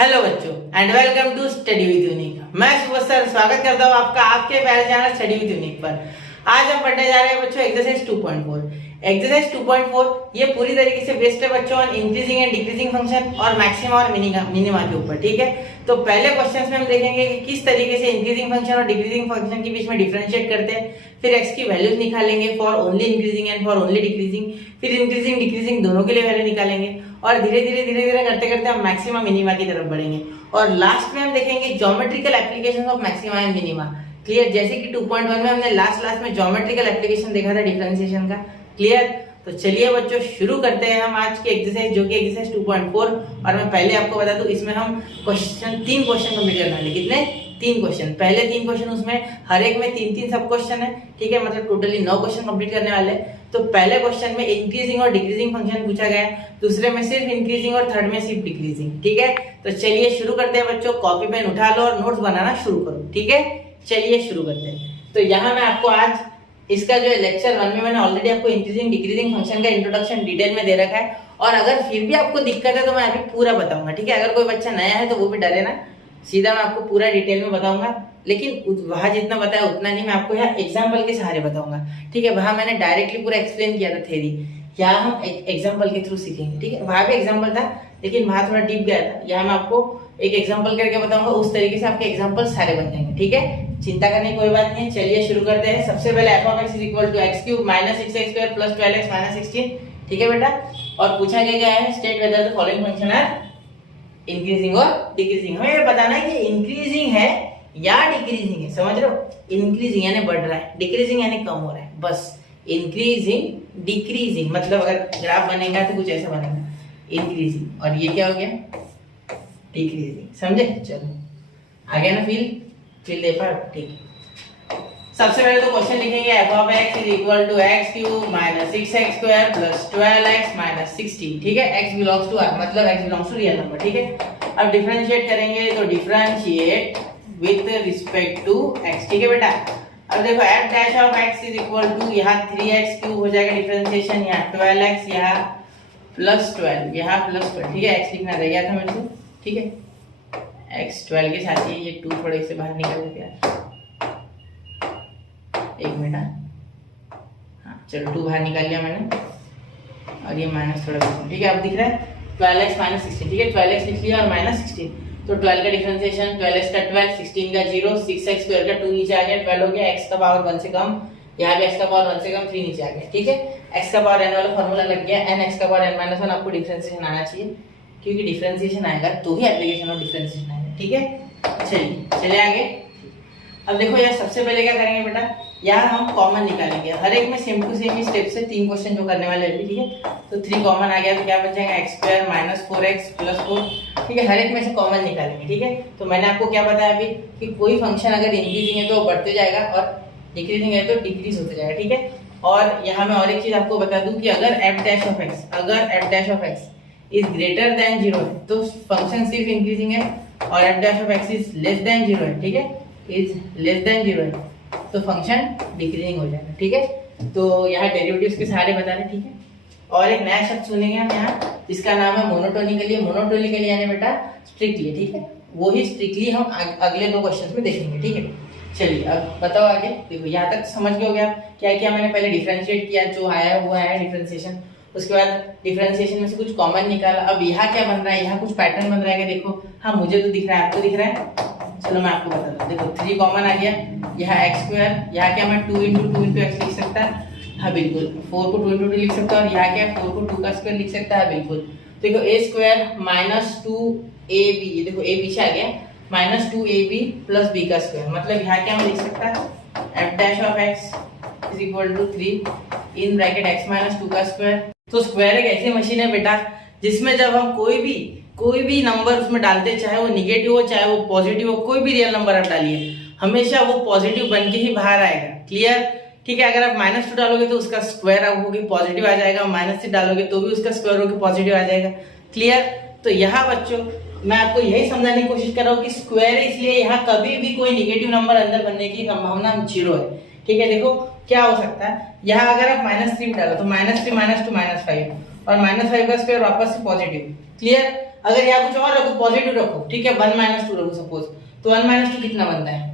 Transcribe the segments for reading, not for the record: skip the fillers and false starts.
Hello बच्चों and welcome to study with unique. मैं सुबह सर स्वागत करता हूँ आपका आपके प्यारे चैनल स्टडी विद यूनिक पर। आज हम पढ़ने जा रहे हैं बच्चों एक्सरसाइज 2.4। एक्सरसाइज 2.4 ये पूरी तरीके से बेस्ड है बच्चों on increasing and decreasing function और मैक्सिमा और मिनिमा के ऊपर। ठीक है, तो पहले क्वेश्चन में हम देखेंगे कि किस तरीके से इंक्रीजिंग फंक्शन और डिक्रीजिंग फंक्शन के बीच में डिफरेंशिएट करते हैं। फिर एक्स की वैल्यूज निकालेंगे for only increasing and for only decreasing. फिर इंक्रीजिंग डिक्रीजिंग दोनों के लिए वैल्यू निकालेंगे और धीरे धीरे करते करते हम मैक्सिमा मिनिमा की तरफ बढ़ेंगे। और लास्ट में हम देखेंगे geometrical application of maxima and minima. Clear, जैसे कि 2.1 में हमने लास्ट में ज्योमेट्रिकल एप्लीकेशन देखा था डिफरेंशिएशन का। क्लियर, तो चलिए बच्चों शुरू करते हैं हम आज की एक्सरसाइज जो कि एक्सरसाइज 2.4। और मैं पहले आपको बता दूं इसमें हम तीन क्वेश्चन कंप्लीट करने वाले। कितने? 3 क्वेश्चन। पहले 3 क्वेश्चन, उसमें हर एक में 3 सब क्वेश्चन है। ठीक है, मतलब टोटली 9 क्वेश्चन कंप्लीट करने वाले। तो पहले क्वेश्चन में इंक्रीजिंग और डिक्रीजिंग फंक्शन पूछा गया है, दूसरे में सिर्फ इंक्रीजिंग और थर्ड में सिर्फ डिक्रीजिंग। ठीक है, तो चलिए शुरू करते हैं बच्चों। कॉपी पेन उठा लो और नोट्स बनाना शुरू करो। ठीक है, चलिए शुरू करते हैं। तो यहाँ मैं आपको आज इसका जो लेक्चर 1 में मैंने ऑलरेडी आपको इंक्रीजिंग डिक्रीजिंग फंक्शन का इंट्रोडक्शन डिटेल में दे रखा है। और अगर फिर भी आपको दिक्कत है तो मैं अभी पूरा बताऊंगा। ठीक है, अगर कोई बच्चा नया है तो वो भी डरे ना, सीधा मैं आपको पूरा डिटेल में बताऊंगा। लेकिन वहां जितना बताया उतना नहीं, मैं आपको यहाँ एग्जाम्पल के सहारे बताऊंगा। ठीक है, वहां मैंने डायरेक्टली पूरा एक्सप्लेन किया था थ्योरी, यहाँ हम एग्जाम्पल के थ्रू सीखेंगे। ठीक है, वहां भी एग्जाम्पल था लेकिन वहां थोड़ा डीप गया था। यहाँ मैं आपको एक एग्जाम्पल करके बताऊंगा, उस तरीके से आपके एग्जाम्पल सारे बन जाएंगे। ठीक है, चिंता करने की कोई बात नहीं है। चलिए शुरू करते हैं। सबसे पहले f of x is equal to x cube minus 6x square plus 12x minus 16। ठीक है बेटा, और पूछा गया है state whether the following function are increasing और डिक्रीजिंग। हमें ये बताना है कि इंक्रीजिंग है या डिक्रीजिंग है। समझ रहे हो? इंक्रीजिंग यानी बढ़ रहा है, डिक्रीजिंग यानी कम हो रहा है। बस इंक्रीजिंग डिक्रीजिंग मतलब अगर ग्राफ बनेगा तो कुछ ऐसा बनेगा, इंक्रीजिंग। और ये क्या हो गया? डिक्रीजिंग। समझे? चलो आगे ना फिल दे पाओ। ठीक है, सबसे पहले तो क्वेश्चन लिखेंगे f of x is equal to x cube minus 6x square plus 12x minus 16। ठीक है, x belongs to r मतलब x belongs to real number. ठीक है, अब डिफरेंशिएट करेंगे तो differentiate with respect to x। ठीक है बेटा, अब देखो f dash of x is equal to यहाँ 3x क्यूब हो जाएगा डिफरेंशिएशन, यहाँ 12x, यहाँ प्लस 12, यहाँ प्लस 12। ठीक है, x लिखना रह गया था मेरे से। ठीक है, x 12 के साथ ही ये 2 थोड़े से बाहर निकल गया। एक मिनट, हाँ चलो 2 बाहर निकाल लिया मैंने और ये माइनस थोड़ा बचा। ठीक है, अब दिख रहा है 12x माइनस 16। ठीक है, 12x लिख लिया और माइनस 16, तो 12 का डिफरेंशिएशन 12x का 12, 16 का 0, 6x स्क्वायर का 2 नीचे आ गया, 12 हो गया, x का पावर 1 से कम, यहाँ पे x का पावर 1 से कम 3 नीचे आ गया। ठीक है, x का पावर n वाला फॉर्मूला लग गया, n x का पावर n माइनस 1 आपको डिफरेंशिएशन आना चाहिए, क्योंकि डिफरेंशिएशन आएगा तो ही एप्लीकेशन ऑफ डिफरेंशिएशन आएगा। ठीक है, चलिए आगे। अब देखो यार सबसे पहले क्या करेंगे बेटा, यार हम कॉमन निकालेंगे। हर एक में सेम टू सेम स्टेप से 3 क्वेश्चन जो करने वाले हैं। ठीक है, तो 3 कॉमन आ गया तो क्या बच जाएगा x square minus 4x plus 4। ठीक है, हर एक में से कॉमन निकालेंगे। ठीक है, तो मैंने आपको क्या बताया अभी कि कोई फंक्शन अगर इंक्रीजिंग है तो बढ़ते जाएगा और डिक्रीजिंग है तो डिक्रीज होते जाएगा। ठीक है, और यहाँ मैं और एक चीज आपको बता दूं कि अगर f dash of x is greater than 0 है तो फंक्शन सिर्फ इंक्रीजिंग है, और f dash of x is less then 0 है। ठीक है, इज लेस देन 0 है तो फंक्शन डिक्रीजिंग हो जाएगा। ठीक है, तो यहाँ डेरिवेटिव्स के सहारे बता रहे। ठीक है, और एक नया शब्द सुनेंगे हम यहाँ जिसका नाम है मोनोटोनिकली। मोनोटोनिकली यानी बेटा स्ट्रिक्टली। ठीक है, वो ही स्ट्रिक्टली हम अगले 2 क्वेश्चन में देखेंगे। ठीक है, चलिए अब बताओ आगे। देखो यहाँ तक समझ गए हो गया क्या किया मैंने? पहले डिफरेंशिएट किया, जो आया वो आया डिफरेंशिएशन, उसके बाद डिफरेंशिएशन में से कुछ कॉमन निकाला। अब यहाँ क्या बन रहा है? यहाँ कुछ पैटर्न बन रहा है। देखो, हाँ मुझे तो दिख रहा है, आपको दिख रहा है? चलो मैं आपको बताता हूँ। देखो 3 कॉमन आ गया, यहाँ x स्क्वायर, यहाँ क्या मैं 2 into 2 into x लिख सकता है? हाँ बिल्कुल। 4 को 2 into 2 लिख सकता है, और यहाँ क्या 4 को 2 का स्क्वायर लिख सकता है? बिल्कुल। देखो a स्क्वायर माइनस 2ab, ये देखो a पीछे आ गया, माइनस 2ab प्लस b का स्क्वायर, मतलब यहाँ क्या मैं लिख सकता है? f dash of x is equal to 3 in bracket x minus 2 का स्क्वायर। तो स्क्वायर एक ऐसी मशीन है बेटा जिसमें जब हम कोई भी नंबर उसमें डालते, चाहे वो निगेटिव हो चाहे वो पॉजिटिव हो, कोई भी रियल नंबर आप डालिए हमेशा वो पॉजिटिव बन के ही बाहर आएगा। क्लियर? ठीक है, अगर आप -2 डालोगे तो उसका स्क्वायर होके पॉजिटिव आ जाएगा, -3 डालोगे तो भी उसका स्क्वायर होके पॉजिटिव आ जाएगा। क्लियर? तो यहाँ बच्चों मैं आपको यही समझाने की कोशिश कर रहा हूँ कि स्क्वायर इसलिए यहाँ कभी भी कोई निगेटिव नंबर अंदर बनने की संभावना 0 है। ठीक है, देखो क्या हो सकता है, यहाँ अगर आप -3 डालो तो -3 -2 -5, और -5 का स्क्वायर वापस से पॉजिटिव। क्लियर? अगर यहाँ कुछ और रखो, पॉजिटिव रखो, ठीक है, 1 माइनस 2 रखो सपोज, तो 1 माइनस 2 कितना बनता है?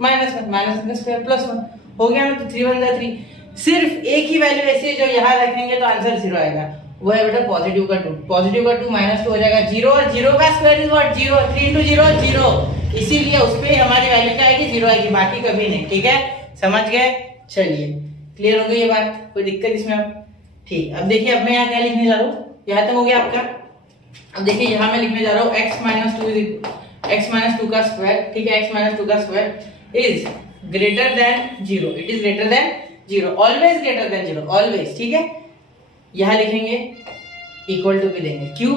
-1, -1 का स्क्वायर +1 हो गया ना, तो 3 1 3। सिर्फ एक ही वैल्यू ऐसी है जो यहाँ रखेंगे तो आंसर 0 आएगा, वो है बेटा पॉजिटिव का 2। पॉजिटिव का 2 -2 हो जाएगा 0, और 0 का स्क्वायर इज व्हाट? 0। 3 × 0 0, इसीलिए उस पे हमारी वैल्यू क्या आएगी? 0 आएगी, बाकी कभी नहीं। ठीक है, समझ गए? चलिए, क्लियर हो गई ये बात? कोई दिक्कत इसमें? अब ठीक, अब देखिए, अब मैं यहाँ क्या लिखने जा रहा हूँ, यहाँ तक हो गया आपका। अब देखिए, यहाँ मैं लिखने जा रहा हूँ x - 2 का स्क्वायर, ठीक है, x - 2 का square is greater than 0, it is greater than 0, always greater than 0, always. ठीक है, यहाँ लिखेंगे इक्वल टू भी देंगे, क्यों?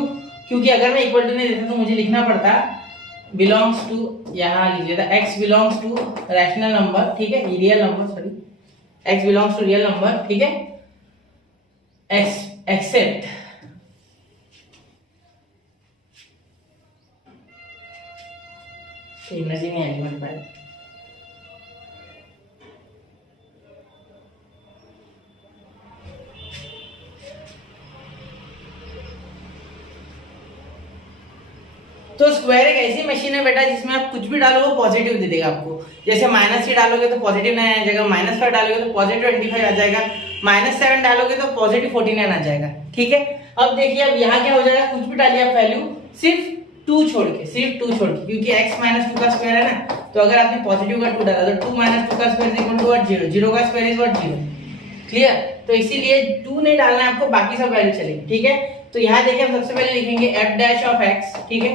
क्योंकि अगर मैं इक्वल टू नहीं देता तो मुझे लिखना पड़ता बिलोंग्स टू, यहाँ लिख लेता x belongs to rational number, ठीक है, real number, sorry, x belongs to real number, ठीक है, एक्सेप्ट इमेजिंग एलिमेंट बाय तो स्क्वायर एक ऐसी मशीन है बेटा जिसमें आप कुछ भी डालो वो पॉजिटिव दे देगा आपको। जैसे -3 डालोगे तो पॉजिटिव 9 आ जाएगा, -5 डालोगे तो पॉजिटिव 25 आ जाएगा, -7 डालोगे तो पॉजिटिव 49 आ जाएगा। ठीक है, अब देखिए, अब यहाँ क्या हो जाएगा, कुछ भी डालिए आप वैल्यू, सिर्फ 2 छोड़ के, सिर्फ 2 छोड़ के, क्योंकि x - 2 का स्क्वायर है ना, तो अगर आपने पॉजिटिव का 2 डाला तो 2 - 2 का square is equal to what? 0, 0 का स्क्वायर इज व्हाट? 0। क्लियर? तो इसीलिए 2 नहीं डालना है आपको, बाकी सब वैल्यू चलेगी। ठीक है, तो यहाँ देखिए, हम सबसे पहले लिखेंगे f डैश ऑफ x, ठीक है,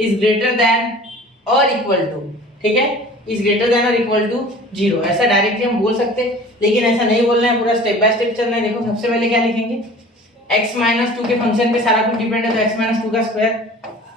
इज ग्रेटर देन और इक्वल टू, ठीक है, इज ग्रेटर देन और इक्वल टू 0। ऐसा डायरेक्टली हम बोल सकते, लेकिन ऐसा नहीं बोलना है, पूरा स्टेप बाय स्टेप चलना है। देखो, सबसे पहले क्या लिखेंगे, x - 2 के फंक्शन पे सारा कुछ डिपेंड है, तो x - 2 का स्क्वायर,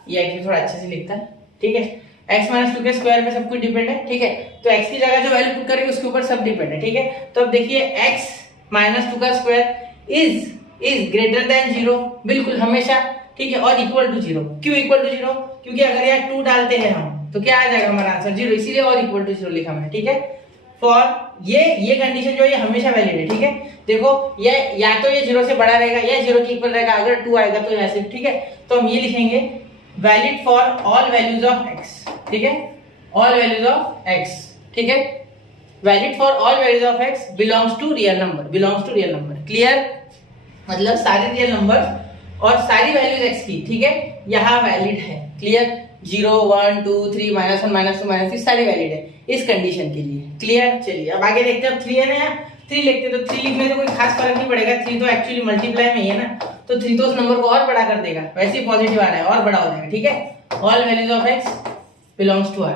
ये एक्चुअली थोड़ा अच्छे से लिखता है, ठीक है, x - 2 के स्क्वायर पे सब कुछ डिपेंड है। ठीक है, तो x की जगह जो वैल्यू पुट करेंगे उसके ऊपर सब डिपेंड है। ठीक है, तो अब देखिए, x - 2 का स्क्वायर इज ग्रेटर देन 0, बिल्कुल हमेशा, ठीक है, और इक्वल टू 0। क्यों इक्वल टू 0? क्योंकि अगर यहाँ 2 डालते हैं हम तो क्या आ जाएगा हमारा आंसर? 0, इसीलिए और इक्वल टू 0 लिखा मैंने। ठीक है, फॉर ये कंडीशन जो है ये हमेशा वैलिड है। ठीक है, देखो, ये या तो ये 0 से बड़ा रहेगा या 0 के इक्वल रहेगा, अगर 2 आएगा तो ऐसे। ठीक है, तो हम ये लिखेंगे valid for all values of x, ठीक है, ऑल वैल्यूज ऑफ x, ठीक है, valid for all values of x belongs to real number, belongs to real number. Clear? मतलब सारे रियल नंबर और सारी वैल्यूज x की, ठीक है, यहाँ वैलिड है। क्लियर? 0 1 2 3 -1 -2 -3 सारी वैलिड है इस कंडीशन के लिए। क्लियर? चलिए, अब आगे देखते हैं। अब 3 है ना, यहाँ 3 लिखते हैं, तो 3 लिखने से कोई खास फर्क नहीं पड़ेगा, 3 तो एक्चुअली मल्टीप्लाई में ही है ना, तो 3 तो उस नंबर को और बड़ा कर देगा, वैसे ही पॉजिटिव आ रहा है और बड़ा हो जाएगा। ठीक है, all values of x belongs to R।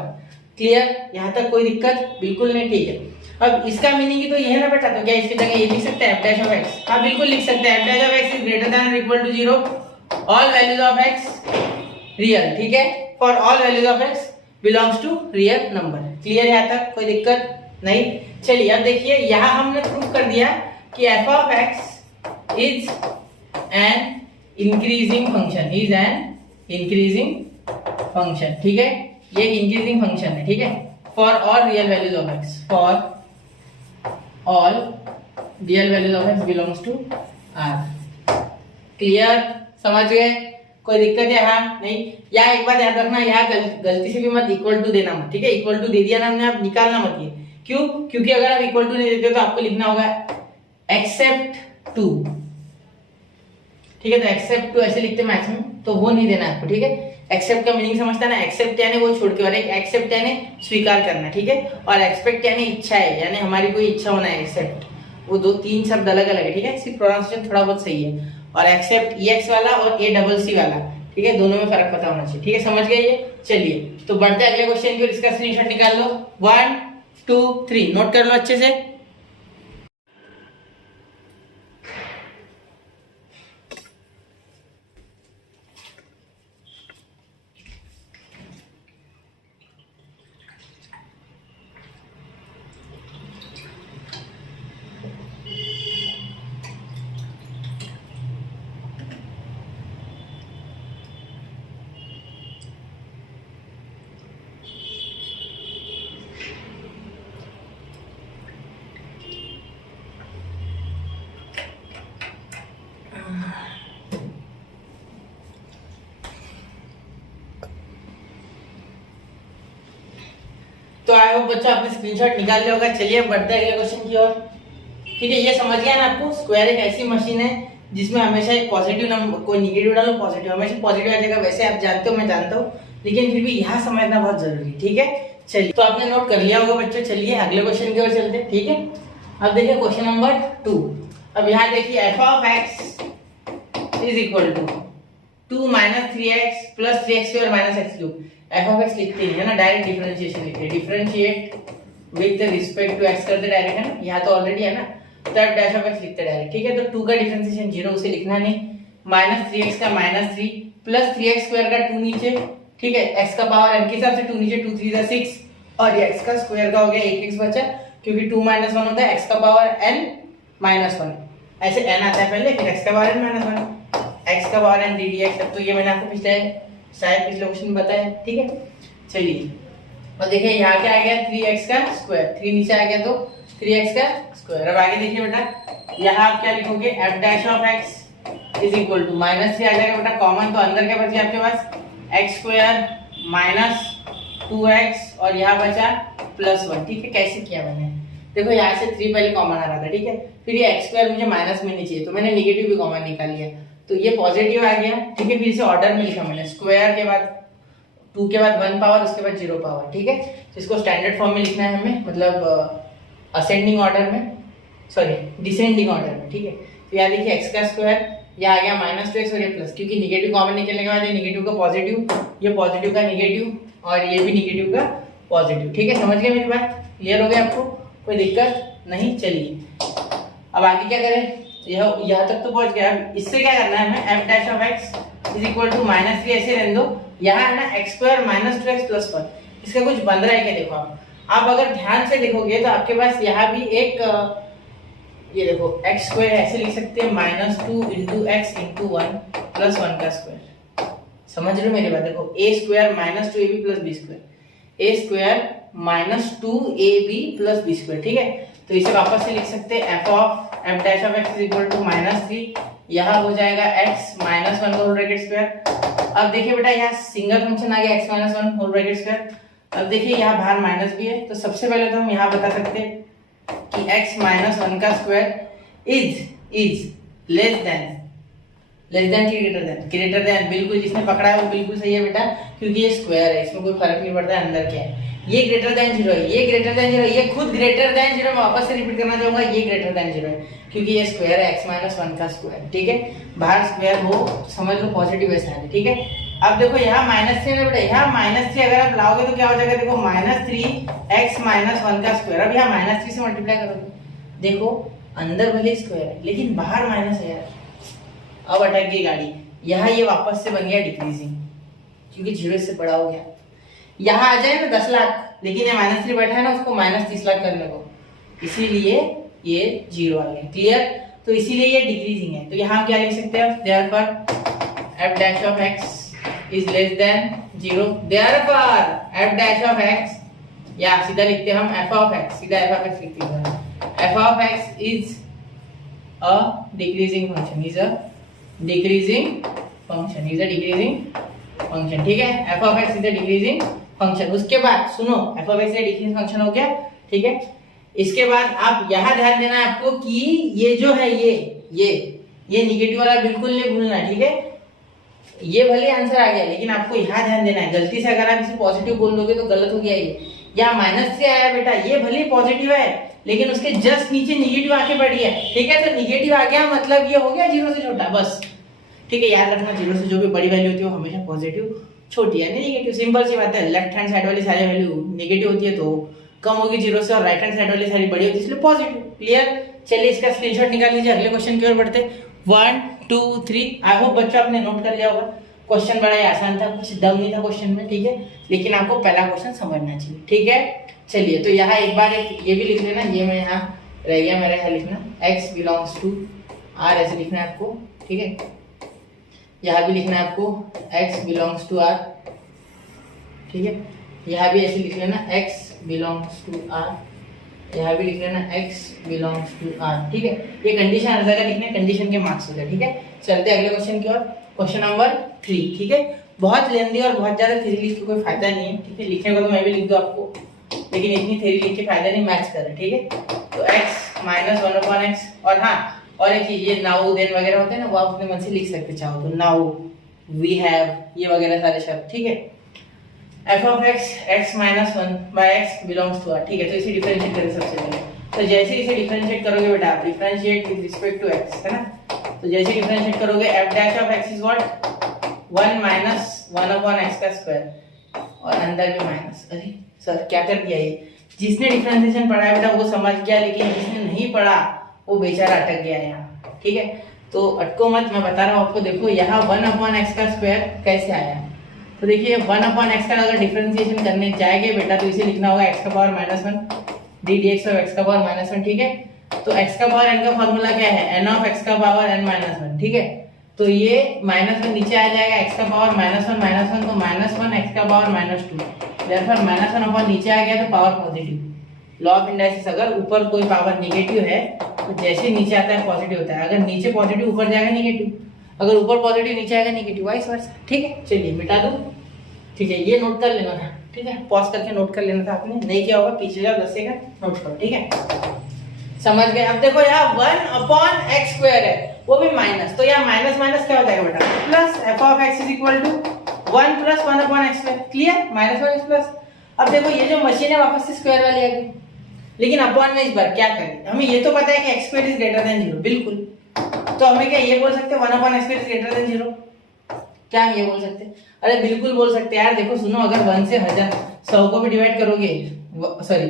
Clear? यहाँ तक कोई दिक्कत बिल्कुल नहीं। ठीक है, अब इसका मीनिंग ही तो ये है ना बेटा, तो क्या इसकी जगह ये लिख सकते हैं f डैश ऑफ x? हाँ, बिल्कुल लिख सकते हैं, f dash of x is greater than और equal to 0, all values of x real. ठीक है, for all values of x belongs to real number. Clear? यहाँ तक कोई दिक्कत नहीं। चलिए, अब देखिए, यहाँ हमने प्रूव कर दिया कि f of x is an increasing function, is an increasing function. ठीक है, ये इंक्रीजिंग फंक्शन है। ठीक है, for all real values of x, for all real values of x belongs to R। Clear? समझ गए? कोई दिक्कत है? हाँ, नहीं? यहाँ एक बात याद रखना, यहाँ गलती से भी मत इक्वल टू देना मत। ठीक है, इक्वल टू दे दिया ना हमने, आप निकालना मत ये। क्यों? क्योंकि अगर आप इक्वल टू नहीं देते तो आपको लिखना होगा एक्सेप्ट टू। ठीक है, तो एक्सेप्ट टू ऐसे लिखते मैथ्स में, तो वो नहीं देना आपको। ठीक है, एक्सेप्ट का मीनिंग समझता है ना, एक्सेप्ट यानी वो छोड़ के, और एक एक्सेप्ट यानी स्वीकार करना। ठीक है, और एक्सपेक्ट यानी इच्छा है, यानी हमारी कोई इच्छा होना है। एक्सेप्ट, वो 2-3 शब्द अलग अलग है। ठीक है, सिर्फ प्रोनाउंसिएशन थोड़ा बहुत सही है। और एक्सेप्ट EX वाला और ACC वाला, ठीक है, दोनों में फर्क पता होना चाहिए। ठीक है, समझ गए ये? चलिए, तो बढ़ते अगले क्वेश्चन की ओर, इसका स्क्रीनशॉट निकाल लो। 1 2 3 नोट कर लो अच्छे से। तो आई होप बच्चों आपने स्क्रीनशॉट निकाल लिया होगा। चलिए बढ़ते हैं अगले क्वेश्चन की ओर। ठीक है, ये समझ गया ना आपको। स्क्वायर एक ऐसी मशीन है जिसमें हमेशा एक पॉजिटिव नंबर, कोई नेगेटिव डालो पॉजिटिव, हमेशा पॉजिटिव आ जाएगा। वैसे आप जानते हो, मैं जानता हूँ, लेकिन फिर भी यहाँ समझना बहुत जरूरी है। ठीक है, चलिए तो आपने नोट कर लिया होगा बच्चों। चलिए अगले क्वेश्चन की ओर चलते हैं। ठीक है, अब देखिए क्वेश्चन नंबर 2। अब यहाँ देखिए f of x is equal to 2 - 3x + 3x² - x³ f of x लिखते हैं ना, डायरेक्ट डिफरेंशिएशन लिखते हैं। Differentiate with respect to x करते डायरेक्ट, है ना, यहाँ तो ऑलरेडी है ना, तो एफ डैश ऑफ एक्स लिखते डायरेक्ट। ठीक है, तो 2 का डिफरेंशिएशन 0, उसे लिखना नहीं। -3x का -3 + 3x² का 2 नीचे। ठीक है, x का पावर n के हिसाब से 2 नीचे, 2 3 = 6 और ये x का स्क्वायर का हो गया 1x बचा, क्योंकि 2 - 1 होता है, x का पावर n -1, ऐसे n आता है पहले, फिर x का पावर n -1, x का पावर n ddx। तो ये मैंने आपको शायद पिछले क्वेश्चन में बताया। ठीक है, चलिए और देखिए यहाँ क्या आ गया 3x का स्क्वायर, 3 नीचे आ गया तो 3x का स्क्वायर। अब आगे देखिए बेटा, यहाँ आप क्या लिखोगे, f dash of x is equal to -3 आ जाएगा बेटा कॉमन, तो अंदर क्या बच गया आपके पास x² - 2x और यहाँ बचा +1। ठीक है, कैसे किया मैंने, देखो यहाँ से 3 पहले कॉमन आ रहा था। ठीक है, फिर ये x² मुझे माइनस में नहीं चाहिए, तो मैंने नेगेटिव भी कॉमन निकाल लिया, तो ये पॉजिटिव आ गया। ठीक है, फिर इसे ऑर्डर में लिखा मैंने, स्क्वायर के बाद 2 के बाद 1 पावर, उसके बाद 0 पावर। ठीक है, तो इसको स्टैंडर्ड फॉर्म में लिखना है हमें, मतलब असेंडिंग ऑर्डर में, सॉरी डिसेंडिंग ऑर्डर में। ठीक है, तो यहाँ देखिए x का स्क्वायर, यहाँ आ गया -2x और ये प्लस, क्योंकि नेगेटिव कॉमन निकलने के बाद ये नेगेटिव का पॉजिटिव, ये पॉजिटिव का नेगेटिव और ये भी नेगेटिव का पॉजिटिव। ठीक है, समझ गए मेरी बात, क्लियर हो गया आपको, कोई दिक्कत नहीं। चलिए अब आगे क्या करें, यहाँ तक तो पहुंच गया। अब इससे क्या करना है हमें, f dash of x is equal to -3 ऐसे रहने दो, यहाँ है ना x² - 2x + 1, इसका कुछ बन रहा है क्या, देखो आप अगर ध्यान से देखोगे तो आपके पास यहाँ भी एक ये देखो x² ऐसे लिख सकते हैं, -2 × x × 1 + 1 का स्क्वायर। समझ रहे हो मेरी बात, देखो a² - 2ab + b², a² - 2ab + b²। ठीक है, तो इसे वापस से लिख सकते हैं f dash of x is equal to -3, यहाँ हो जाएगा x - 1 होल ब्रैकेट स्क्वायर। अब देखिए बेटा यहाँ सिंगल फंक्शन आ गया x - 1 होल ब्रैकेट स्क्वायर। अब देखिए यहाँ बाहर माइनस भी है, तो सबसे पहले तो हम यहाँ बता सकते हैं कि x - 1 का स्क्वायर इज लेस देन की ग्रेटर देन, बिल्कुल जिसने पकड़ा है वो बिल्कुल सही है बेटा, क्योंकि ये स्क्वायर है, इसमें कोई फर्क नहीं पड़ता है अंदर क्या है। ये ग्रेटर देन 0 है, ये ग्रेटर देन 0 है, ये खुद ग्रेटर देन 0, मैं वापस से रिपीट करना चाहूंगा, ये ग्रेटर देन 0 है, क्योंकि ये स्क्वायर है x - 1 का स्क्वायर। ठीक है, बाहर स्क्वायर हो समझ लो पॉजिटिव है सारे। ठीक है, अब देखो यहाँ -3 है बेटा, यहाँ -3 अगर आप लाओगे तो क्या हो जाएगा, देखो -3x - 1 का स्क्वायर। अब यहाँ -3 से मल्टीप्लाई करोगे, देखो अंदर भले स्क्वायर है लेकिन बाहर माइनस है यार, अब अटक गई गाड़ी। यहाँ ये वापस से बन गया डिक्रीजिंग, क्योंकि 0 से बड़ा हो गया। यहाँ आ जाए ना 10 लाख, लेकिन ये -3 बैठा है ना, उसको -30 लाख करने को, इसीलिए ये 0 आ गया। क्लियर, तो इसीलिए ये डिक्रीजिंग है। तो यहाँ क्या लिख सकते हैं, therefore f dash of x is less then 0, therefore f dash of x, या सीधा लिखते हैं हम f ऑफ x, सीधा f ऑफ x लिखते हैं, f of x is a decreasing function, is a decreasing function, is a decreasing function. ठीक है, f of x is a decreasing function. उसके बाद सुनो, f of x is a decreasing function हो गया। ठीक है, इसके बाद आप यहाँ ध्यान देना है आपको कि ये जो है ये नेगेटिव वाला बिल्कुल नहीं भूलना। ठीक है, ये भले आंसर आ गया, लेकिन आपको यहाँ ध्यान देना है, गलती से अगर आप इसे पॉजिटिव बोल दोगे तो गलत हो गया। ये यहाँ -3 आया बेटा, ये भले पॉजिटिव है लेकिन उसके जस्ट नीचे नेगेटिव आके बढ़ी है। ठीक है, तो नेगेटिव आ गया मतलब ये हो गया 0 से छोटा, बस। ठीक है, याद रखना 0 से जो भी बड़ी वैल्यू होती है वो हमेशा पॉजिटिव, छोटी यानी नेगेटिव, सिंपल सी बात है। लेफ्ट हैंड साइड वाली सारी वैल्यू नेगेटिव होती है तो कम होगी 0 से, और राइट हैंड साइड वाली सारी बड़ी होती है इसलिए पॉजिटिव। क्लियर, चलिए इसका स्क्रीनशॉट निकाल लीजिए, अगले क्वेश्चन की ओर बढ़ते। 1 2 3, आई होप बच्चों आपने नोट कर लिया होगा। क्वेश्चन बड़ा ही आसान था, कुछ दम नहीं था क्वेश्चन में। ठीक है, लेकिन आपको पहला क्वेश्चन समझना चाहिए। ठीक है, चलिए तो यहाँ एक बार ये भी लिख लेना, ये मैं यहाँ रह गया मेरा यहाँ लिखना, x बिलोंग्स टू r ऐसे लिखना है आपको। ठीक है, यहाँ भी लिखना है आपको x बिलोंग्स टू r। ठीक है, यहाँ भी ऐसे लिख लेना x बिलोंग्स टू r, यहाँ भी लिख लेना x बिलोंग्स टू r। ठीक है, ये कंडीशन हर जगह लिखना है, कंडीशन के मार्क्स हो जाए। ठीक है, चलते अगले क्वेश्चन की ओर, क्वेश्चन नंबर 3। ठीक है, बहुत लेंदी और बहुत ज्यादा थ्योरी लिख के कोई फायदा नहीं है। ठीक है, लिखने को तो मैं भी लिख दूं आपको, लेकिन इतनी थ्योरी लिख के फायदा नहीं, मैच कर रहे, ठीक है। तो x माइनस 1/x, और हाँ और एक चीज, ये नाउ देन वगैरह होते हैं ना, वो आप अपने मन से लिख सकते चाहो तो, नाउ, वी हैव, ये वगैरह सारे शब्द, ठीक है। f of x, x minus 1/x belongs to r, ठीक है। तो इसे डिफरेंशिएट करें सबसे पहले। तो जैसे इसे डिफरेंशिएट करोगे बेटा आप, differentiate with respect to x, है ना। तो जैसे डिफरेंशिएट करोगे f dash of x is what, 1 minus 1/x का स्क्वायर, और अंदर भी माइनस। अरे सर क्या कर दिया ये, जिसने डिफरेंशिएशन पढ़ा है बेटा वो समझ गया, लेकिन जिसने नहीं पढ़ा वो बेचारा अटक गया यहाँ, ठीक है। तो अटको मत, मैं बता रहा हूँ आपको। देखो यहाँ 1/x का स्क्वायर कैसे आया, तो देखिए 1/x का अगर डिफरेंशिएशन करने जाएंगे बेटा तो इसे लिखना होगा x का पावर -1 ddx ऑफ x का पावर -1, ठीक है। तो x का पावर n का फॉर्मूला क्या है, n ऑफ x का पावर n -1, ठीक है। तो ये -1 नीचे आ जाएगा, x का पावर -1 तो -1 x का पावर -2, देयरफॉर -1 अपॉन नीचे आ गया तो power positive. Law of indices, अगर ऊपर कोई पावर नेगेटिव है तो जैसे नीचे आता है पॉजिटिव होता है, अगर नीचे पॉजिटिव ऊपर जाएगा नेगेटिव, अगर ऊपर पॉजिटिव नीचे आएगा नेगेटिव, वाइस वर्सा, ठीक है। चलिए मिटा दो, ठीक है। ये नोट कर लेना था, ठीक है, पॉज करके नोट कर लेना था आपने, नहीं किया होगा पीछे जाओ 10 सेकंड नोट करो, ठीक है। समझ गए। अब देखो यहाँ 1/x स्क्वायर है, वो भी माइनस, तो यहाँ माइनस माइनस क्या हो जाएगा बेटा, plus f of x is equal to 1 plus 1/x square, clear, -1 plus. अब देखो ये जो मशीन है वापस से स्क्वायर वाली आ गई, लेकिन अपॉन में इस बार क्या करें, हमें ये तो पता है कि x square is greater than 0, बिल्कुल। तो हमें क्या ये बोल सकते हैं 1/x square is greater than 0, क्या हम ये बोल सकते हैं? अरे बिल्कुल बोल सकते हैं यार। देखो सुनो, अगर 1 से 100 को भी डिवाइड करोगे, सॉरी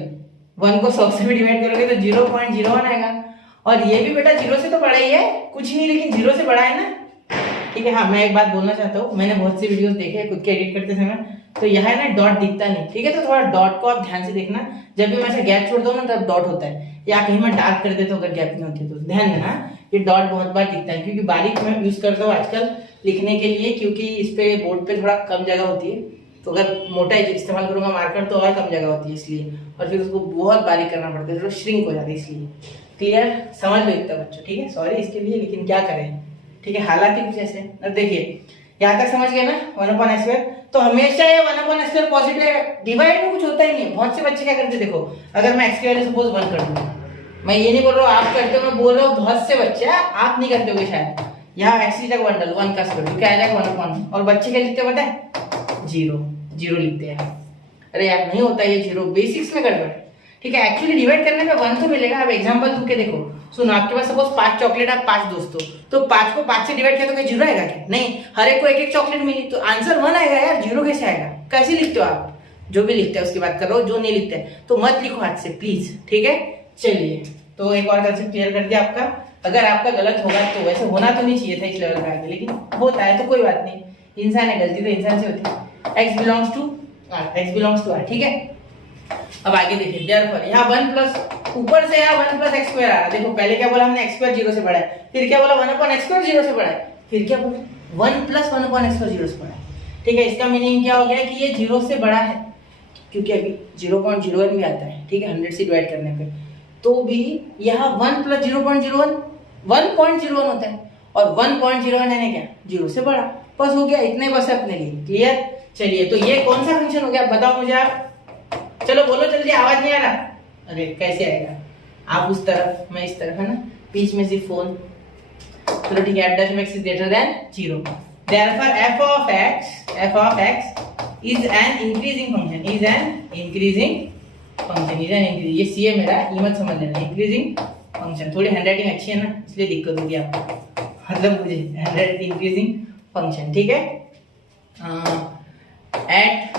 1 को 100 से भी डिवाइड करोगे तो 0.01 आएगा, और ये भी बेटा 0 से तो बड़ा ही है, कुछ नहीं लेकिन 0 से बड़ा है ना, ठीक है। हाँ मैं एक बात बोलना चाहता हूँ, मैंने बहुत सी वीडियोस देखे हैं खुद के एडिट करते समय, तो यहाँ है ना डॉट दिखता नहीं, ठीक है। तो थोड़ा डॉट को आप ध्यान से देखना, जब भी मैं ऐसे गैप छोड़ता हूँ ना तब डॉट होता है, या कहीं मैं डार्क कर देता हूँ अगर गैप नहीं होती तो ध्यान देना, ये डॉट बहुत बार दिखता है, क्योंकि बारीक मैं यूज करता हूँ आजकल लिखने के लिए, क्योंकि इस पे बोर्ड पे थोड़ा कम जगह होती है, तो अगर मोटा इस्तेमाल करूंगा मार्कर तो और कम जगह होती है इसलिए, और फिर उसको बहुत बारीक करना पड़ता है, तो श्रिंक हो जाता है इसलिए। क्लियर, समझ लो इतना बच्चों, ठीक है। सॉरी इसके लिए, लेकिन क्या करें, ठीक है, हालात ही कुछ ऐसे। अब देखिए यहाँ तक समझ गए ना, 1/x स्क्वायर, तो हमेशा ये 1/x स्क्वायर पॉजिटिव है, डिवाइड में कुछ होता ही नहीं। बहुत से बच्चे क्या करते, देखो अगर मैं x की वैल्यू सपोज 1 कर दूंगा, मैं ये नहीं बोल रहा हूँ आप करते हो, मैं बोल रहा हूँ बहुत से बच्चे, आप नहीं करते होगे शायद, यहाँ x तक 1 का स्क्वायर तो क्या आ जाएगा 1/, और बच्चे क्या लिखते हैं पता है, 0 लिखते हैं। अरे यार नहीं होता ये 0, बेसिक्स में गड़बड़ है, ठीक है। एक्चुअली डिवाइड करने में 1 तो मिलेगा। अब एग्जांपल दूं के देखो, सुनो आपके पास सपोज 5 चॉकलेट, आप 5 दोस्तों, तो 5 को 5 से डिवाइड किया तो क्या 0 आएगा क्या? नहीं, हर एक को एक एक चॉकलेट मिली तो आंसर 1 आएगा यार, 0 कैसे आएगा? कैसे लिखते हो आप? जो भी लिखते हैं उसकी बात कर रहा हूँ, जो नहीं लिखते हैं तो मत लिखो हाथ से प्लीज, ठीक है। चलिए तो एक और कंसेप्ट क्लियर कर दिया आपका। अगर आपका गलत होगा तो वैसे होना तो नहीं चाहिए था इस लेवल पे आगे, लेकिन होता है तो कोई बात नहीं, इंसान है, गलती तो इंसान से होती है। x बिलोंग्स टू r, ठीक है। अब आगे देखिए, देयरफॉर यहाँ 1 प्लस ऊपर से यहाँ 1 प्लस x स्क्वायर आ रहा है। देखो पहले क्या बोला हमने, x स्क्वायर 0 से बड़ा है, फिर क्या बोला 1/x स्क्वायर 0 से बड़ा है, फिर क्या बोला 1 प्लस 1/x स्क्वायर 0 से बड़ा है, ठीक है। इसका मीनिंग क्या हो गया कि ये 0 से बड़ा है, क्योंकि अभी 0.01 भी आता है, ठीक है, 100 से डिवाइड करने पे, तो भी यहाँ 1 प्लस 0.01 1.01 होता है, और 1.01 है क्या 0 से बड़ा, बस हो गया, इतने बस है अपने लिए। क्लियर। चलिए तो ये कौन सा फंक्शन हो गया बताओ मुझे आप, चलो बोलो जल्दी, आवाज नहीं आ रहा। अरे कैसे आएगा, आप उस तरफ मैं इस तरफ, है ना, बीच में सिर्फ फोन। चलो ठीक है, f (x) is greater than 0, therefore f of x is an increasing function, ये सी है मेरा, ई मत समझ लेना, इंक्रीजिंग फंक्शन। थोड़ी हैंडराइटिंग अच्छी है ना, इसलिए दिक्कत होगी आपको, मतलब मुझे हैंडराइटिंग इंक्रीजिंग फंक्शन, ठीक है। एट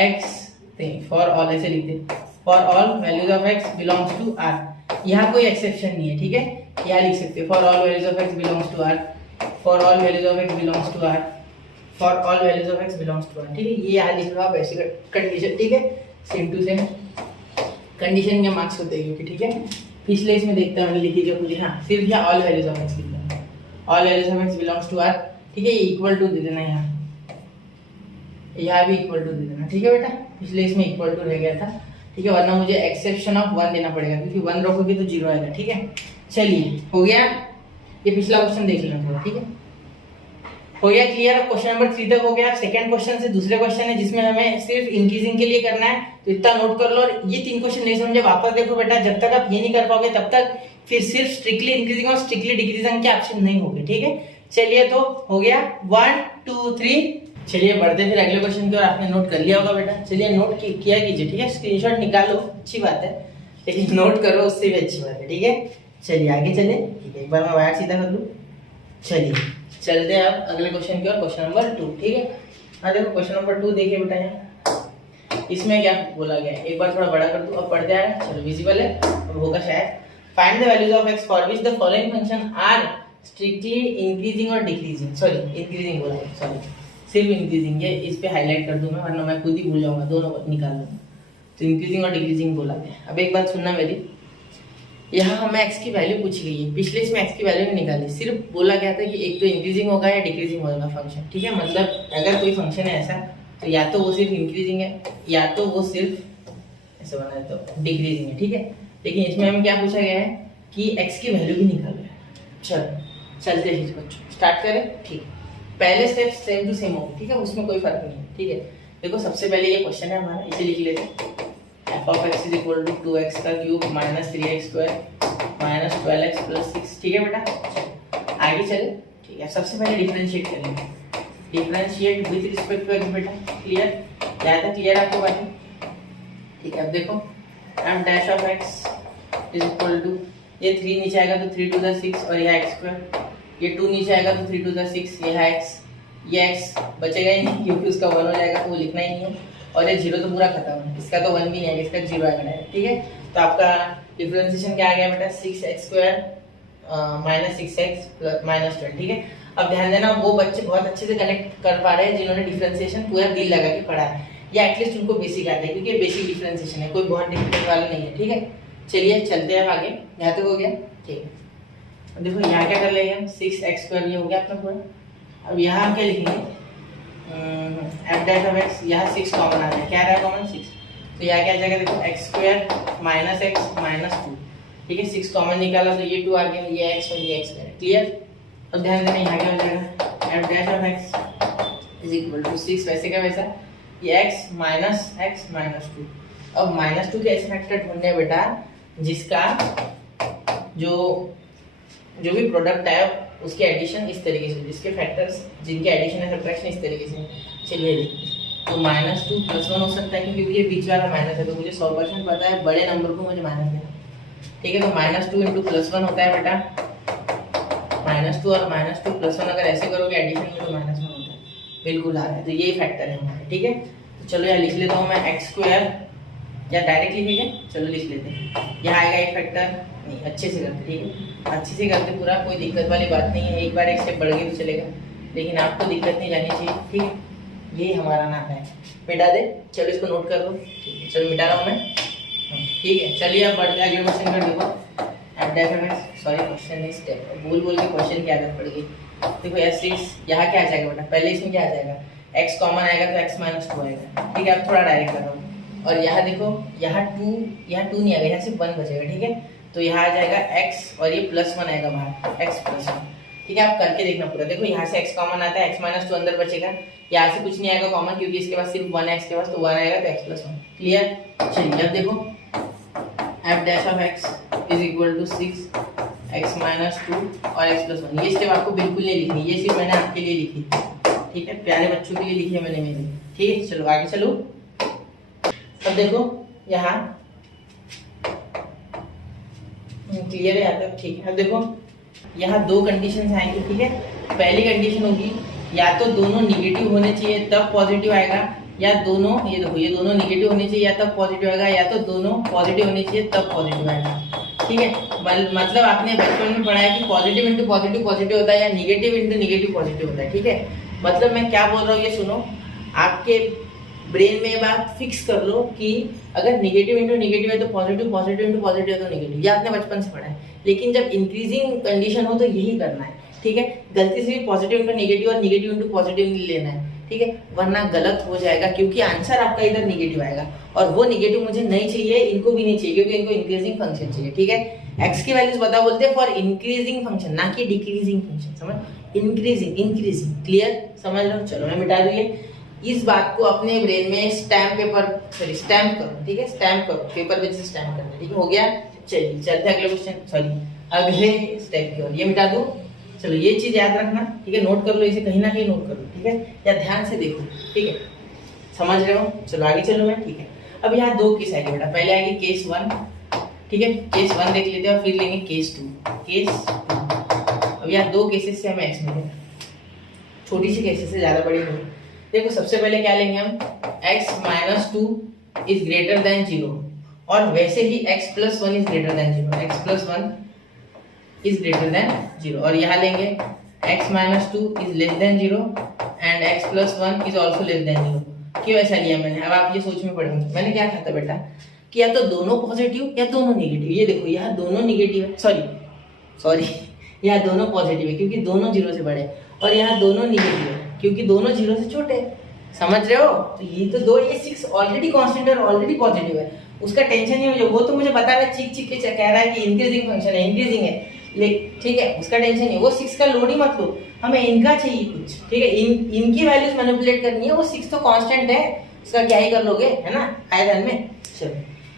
x फॉर ऑल ऐसे लिखते, for all values of x belongs to r, यहाँ कोई एक्सेप्शन नहीं है, ठीक है। यहाँ लिख सकते for all values of x belongs to r, for all values of x belongs to r, for all values of x belongs to r, ठीक है। ये यहाँ लिख लो आप ऐसे कंडीशन, ठीक है, सेम टू सेम कंडीशन के मार्क्स होते हैं, क्योंकि ठीक है पिछले इसमें देखते हैं लिखी जो पूरी, हाँ सिर्फ यहाँ ऑल वैल्यूज ऑफ x लिखना है, all values of x belongs to r, ठीक है। ये इक्वल टू दे देना, यहाँ भी इक्वल टू दे देना, ठीक है बेटा, पिछले इसमें इक्वल टू रह गया था, ठीक है, वरना मुझे एक्सेप्शन ऑफ 1 देना पड़ेगा, क्योंकि 1 रखोगे तो 0 आएगा, ठीक है। चलिए हो गया, ये पिछला क्वेश्चन देख लेना थोड़ा, ठीक है। हो गया क्लियर। अब क्वेश्चन नंबर 3 तक हो गया। सेकंड क्वेश्चन से दूसरे क्वेश्चन है जिसमें हमें सिर्फ इंक्रीजिंग के लिए करना है, तो इतना नोट कर लो। और ये 3 क्वेश्चन नहीं समझे वापस देखो बेटा, जब तक आप ये नहीं कर पाओगे तब तक फिर सिर्फ स्ट्रिक्टली इंक्रीजिंग और स्ट्रिक्टली डिक्रीजिंग के ऑप्शन नहीं होंगे, ठीक है। चलिए तो हो गया 1 2 3। चलिए बढ़ते फिर अगले क्वेश्चन की ओर। आपने नोट कर लिया होगा बेटा, चलिए नोट किया कीजिए, ठीक है। स्क्रीनशॉट निकालो, अच्छी बात है, लेकिन नोट करो उससे भी अच्छी बात है, ठीक है। चलिए आगे चले, ठीक है। एक बार मैं वायर सीधा कर लूं। चलिए चलते हैं अब अगले क्वेश्चन की ओर, क्वेश्चन नंबर 2, ठीक है। हाँ देखो क्वेश्चन नंबर 2 देखिए बेटा, यहाँ इसमें क्या बोला गया है, एक बार थोड़ा बड़ा कर दूं, अब पढ़ते आ रहा है, चलो विजिबल है, अब होगा शायद। Find the values of x for which the following function are strictly increasing और डिक्रीजिंग, सॉरी इंक्रीजिंग बोला है, सॉरी सिर्फ इंक्रीजिंग है, इस पे हाईलाइट कर दूं मैं, वरना मैं खुद ही भूल जाऊंगा, दोनों निकाल लूंगा। तो इंक्रीजिंग और डिक्रीजिंग बोला है। अब एक बात सुनना मेरी, यहाँ हमें x की वैल्यू पूछी गई है, पिछले इसमें x की वैल्यू नहीं निकाली, सिर्फ बोला गया था कि एक तो इंक्रीजिंग होगा या डिक्रीजिंग होगा फंक्शन, ठीक है। मतलब अगर कोई फंक्शन है ऐसा तो या तो वो सिर्फ इंक्रीजिंग है या तो वो सिर्फ ऐसे बना है तो डिक्रीजिंग है, ठीक है। लेकिन इसमें हमें क्या पूछा गया है कि x की वैल्यू भी निकालो है। चलो चलते हैं बच्चों, स्टार्ट करें, ठीक है। पहले स्टेप सेम टू सेम होगा, ठीक है, उसमें कोई फर्क नहीं है, ठीक है। देखो सबसे पहले ये क्वेश्चन है हमारा, इसे लिख लेते हैं। f of x is equal to 2x का cube minus 3x square minus 12x plus 6, ठीक है बेटा। आगे चले, ठीक है। सबसे पहले डिफरेंशिएट करेंगे, differentiate with respect to x बेटा, क्लियर, क्या था क्लियर आपको बात, ठीक है। अब देखो f dash of x is equal to, ये 3 नीचे आएगा तो 3 टू द 6 और यह x स्क्वायर, ये 2 नीचे आएगा तो 3 टू द 6, यह x, ये x बचेगा ही नहीं क्योंकि उसका 1 हो जाएगा तो वो लिखना ही नहीं है, और ये 0 तो पूरा खत्म है, इसका तो 1 भी नहीं है, इसका 0 आएगा डायरेक्ट, ठीक है। तो आपका डिफरेंशिएशन क्या आ गया बेटा, 6x square minus 6x plus minus 12, ठीक है। अब ध्यान देना, वो बच्चे बहुत अच्छे से कनेक्ट कर पा रहे हैं जिन्होंने डिफरेंशिएशन पूरा दिल लगा के पढ़ा है, या एटलीस्ट उनको बेसिक आता है, क्योंकि बेसिक डिफरेंशिएशन है, कोई बहुत डिफिकल्ट वाला नहीं है, ठीक है। चलिए चलते हैं आगे, यहाँ तक हो गया, ठीक है। देखो यहाँ क्या कर लेंगे हम, 6x स्क्वायर ये हो गया अपना पूरा। अब यहाँ हम क्या लिखेंगे, f डैश ऑफ x, यहाँ 6 कॉमन आ रहा है, क्या रहा है कॉमन 6, तो यहाँ क्या आ जाएगा देखो x square minus x minus 2, ठीक है। 6 कॉमन निकाला तो ये 2 आ गया, ये x और ये x है, क्लियर। अब ध्यान देना यहाँ क्या हो जाएगा, f dash of x is equal to 6 वैसे का वैसा, ये x माइनस x माइनस 2। अब माइनस 2 के ऐसे फैक्टर ढूंढने हैं बेटा जिसका जो भी प्रोडक्ट है उसके एडिशन इस तरीके से, जिसके फैक्टर्स जिनके एडिशन है सब्ट्रैक्शन इस तरीके से। चलिए देखिए, तो माइनस 2 प्लस 1 हो सकता है क्योंकि ये बीच वाला माइनस है, तो मुझे 100% पता है बड़े नंबर को मुझे माइनस देना, ठीक है। तो माइनस 2 इंटू प्लस 1 होता है बेटा, माइनस 2 और माइनस 2 प्लस 1 अगर ऐसे करोगे एडिशन में तो माइनस 1 होता है, बिल्कुल आ रहा है, तो यही फैक्टर है हमारे, ठीक है। तो चलो यहाँ लिख लेता हूँ मैं x स्क्वायर, या डायरेक्ट लिखेंगे, चलो लिख लेते हैं। यहाँ आएगा एक फैक्टर, नहीं अच्छे से करते, ठीक है, अच्छे से करते पूरा, कोई दिक्कत वाली बात नहीं है, एक बार एक स्टेप बढ़ गई तो चलेगा, लेकिन आपको दिक्कत नहीं जानी चाहिए, ठीक है। ये हमारा नाम है, मिटा दे, चलो इसको नोट कर लो, ठीक है। चलो मिटा रहा हूँ मैं, ठीक है। चलिए अब बढ़ते अगले क्वेश्चन कर, देखो f dash of x, sorry question नहीं स्टेप, बोल के क्वेश्चन की आदत पड़ गई। देखो s6, यहाँ क्या आ जाएगा बेटा, पहले इसमें क्या आ जाएगा, x कॉमन आएगा तो x माइनस 2 आएगा, ठीक है। अब थोड़ा डायरेक्ट कर रहा हूँ, और यहाँ देखो यहाँ 2 नहीं आएगा, यहाँ सिर्फ 1 बचेगा, ठीक है। तो यहाँ आ जाएगा x और ये प्लस 1 आएगा बाहर, x प्लस 1, ठीक है। आप करके देखना पूरा, देखो यहाँ से x कॉमन आता है, x माइनस 2 अंदर बचेगा, यहाँ से कुछ नहीं आएगा कॉमन क्योंकि इसके पास सिर्फ 1 है, x के पास तो 1 आएगा, तो x प्लस 1, क्लियर। चलिए अब देखो f dash of x is equal to 6x minus 2 और x प्लस 1, ये स्टेप आपको बिल्कुल नहीं लिखनी, ये सिर्फ मैंने आपके लिए लिखी, ठीक है, प्यारे बच्चों के लिए लिखी है मैंने मेरी, ठीक है। चलो आगे चलो, अब देखो यहाँ क्लियर है यहाँ तक, ठीक है। अब देखो यहाँ 2 कंडीशंस आएंगी, ठीक है। पहली कंडीशन होगी या तो दोनों निगेटिव होने चाहिए तब पॉजिटिव आएगा, या दोनों, ये देखो ये दोनों निगेटिव होने चाहिए या तब पॉजिटिव आएगा, या तो दोनों पॉजिटिव होने चाहिए तब पॉजिटिव आएगा, ठीक है। मतलब आपने बचपन में पढ़ा है कि पॉजिटिव इंटू पॉजिटिव पॉजिटिव होता है, या निगेटिव इंटू निगेटिव पॉजिटिव होता है, ठीक है। मतलब मैं क्या बोल रहा हूँ ये सुनो, आपके ब्रेन में बात फिक्स कर लो कि अगर निगेटिव इंटू निगेटिव है तो पॉजिटिव, पॉजिटिव इंटू पॉजिटिव है तो निगेटिव, ये आपने बचपन से पढ़ा है। लेकिन जब इंक्रीजिंग कंडीशन हो तो यही करना है, ठीक है। गलती से भी पॉजिटिव इंटू निगेटिव और निगेटिव इंटू पॉजिटिव नहीं लेना है, ठीक है, वरना गलत हो जाएगा, क्योंकि आंसर आपका इधर निगेटिव आएगा और वो निगेटिव मुझे नहीं चाहिए, इनको भी नहीं चाहिए, क्योंकि इनको इंक्रीजिंग फंक्शन चाहिए, ठीक है। एक्स की वैल्यूज बता बोलते हैं फॉर इंक्रीजिंग फंक्शन, ना कि डिक्रीजिंग फंक्शन, समझ। इंक्रीजिंग इंक्रीजिंग, क्लियर, समझ लो। चलो मैं मिटा दूँ ये। इस बात को अपने ब्रेन में स्टैम्प करो, ठीक है, स्टैम्प करो, पेपर पे से स्टैम्प करना, ठीक है, हो गया। चलिए चलते हैं अगले क्वेश्चन, सॉरी अगले स्टेप की ओर। ये मिटा दूँ। चलो ये चीज याद रखना, ठीक है, नोट कर लो इसे, कहीं ना कहीं नोट कर लो, ठीक है, या ध्यान से देखो, ठीक है, समझ रहे हो। चलो आगे चलो मैं, ठीक है। अब यहाँ दो केस आएगी बेटा, पहले आएगी केस 1, ठीक है, केस 1 देख लेते हैं और फिर लेंगे केस 2। अब यहाँ दो केसेस से हमें एक्स मिलेगा, छोटी सी केसेस से ज्यादा बड़ी नहीं। देखो सबसे पहले क्या लेंगे हम, x minus 2 is greater than 0, और वैसे ही x plus 1 is greater than 0, x plus 1 is greater than 0, और यहाँ लेंगे x minus 2 is less then 0 and x plus 1 is also less than 0। क्यों ऐसा लिया मैंने, अब आप ये सोच में पड़ेंगे मैंने क्या कहा था बेटा कि या तो दोनों पॉजिटिव या दोनों निगेटिव। ये देखो यहाँ दोनों निगेटिव है, सॉरी यहाँ दोनों पॉजिटिव है क्योंकि दोनों 0 से बड़े, और यहाँ दोनों निगेटिव है क्योंकि दोनों 0 से छोटे हैं, समझ रहे हो। तो ये तो दो, ये 6 ऑलरेडी कांस्टेंट और ऑलरेडी पॉजिटिव है, उसका टेंशन नहीं है, वो तो मुझे बता रहा है, चीख के कह रहा है कि इंक्रीजिंग फंक्शन है, इंक्रीजिंग है, ठीक है, उसका टेंशन नहीं, वो 6 का लोड ही मत लो, हमें इनका चाहिए कुछ, ठीक है, इनकी वैल्यूज मैनिपुलेट करनी है। वो 6 तो कांस्टेंट है, उसका क्या ही कर लोगे, है ना, आए ध्यान में। चलो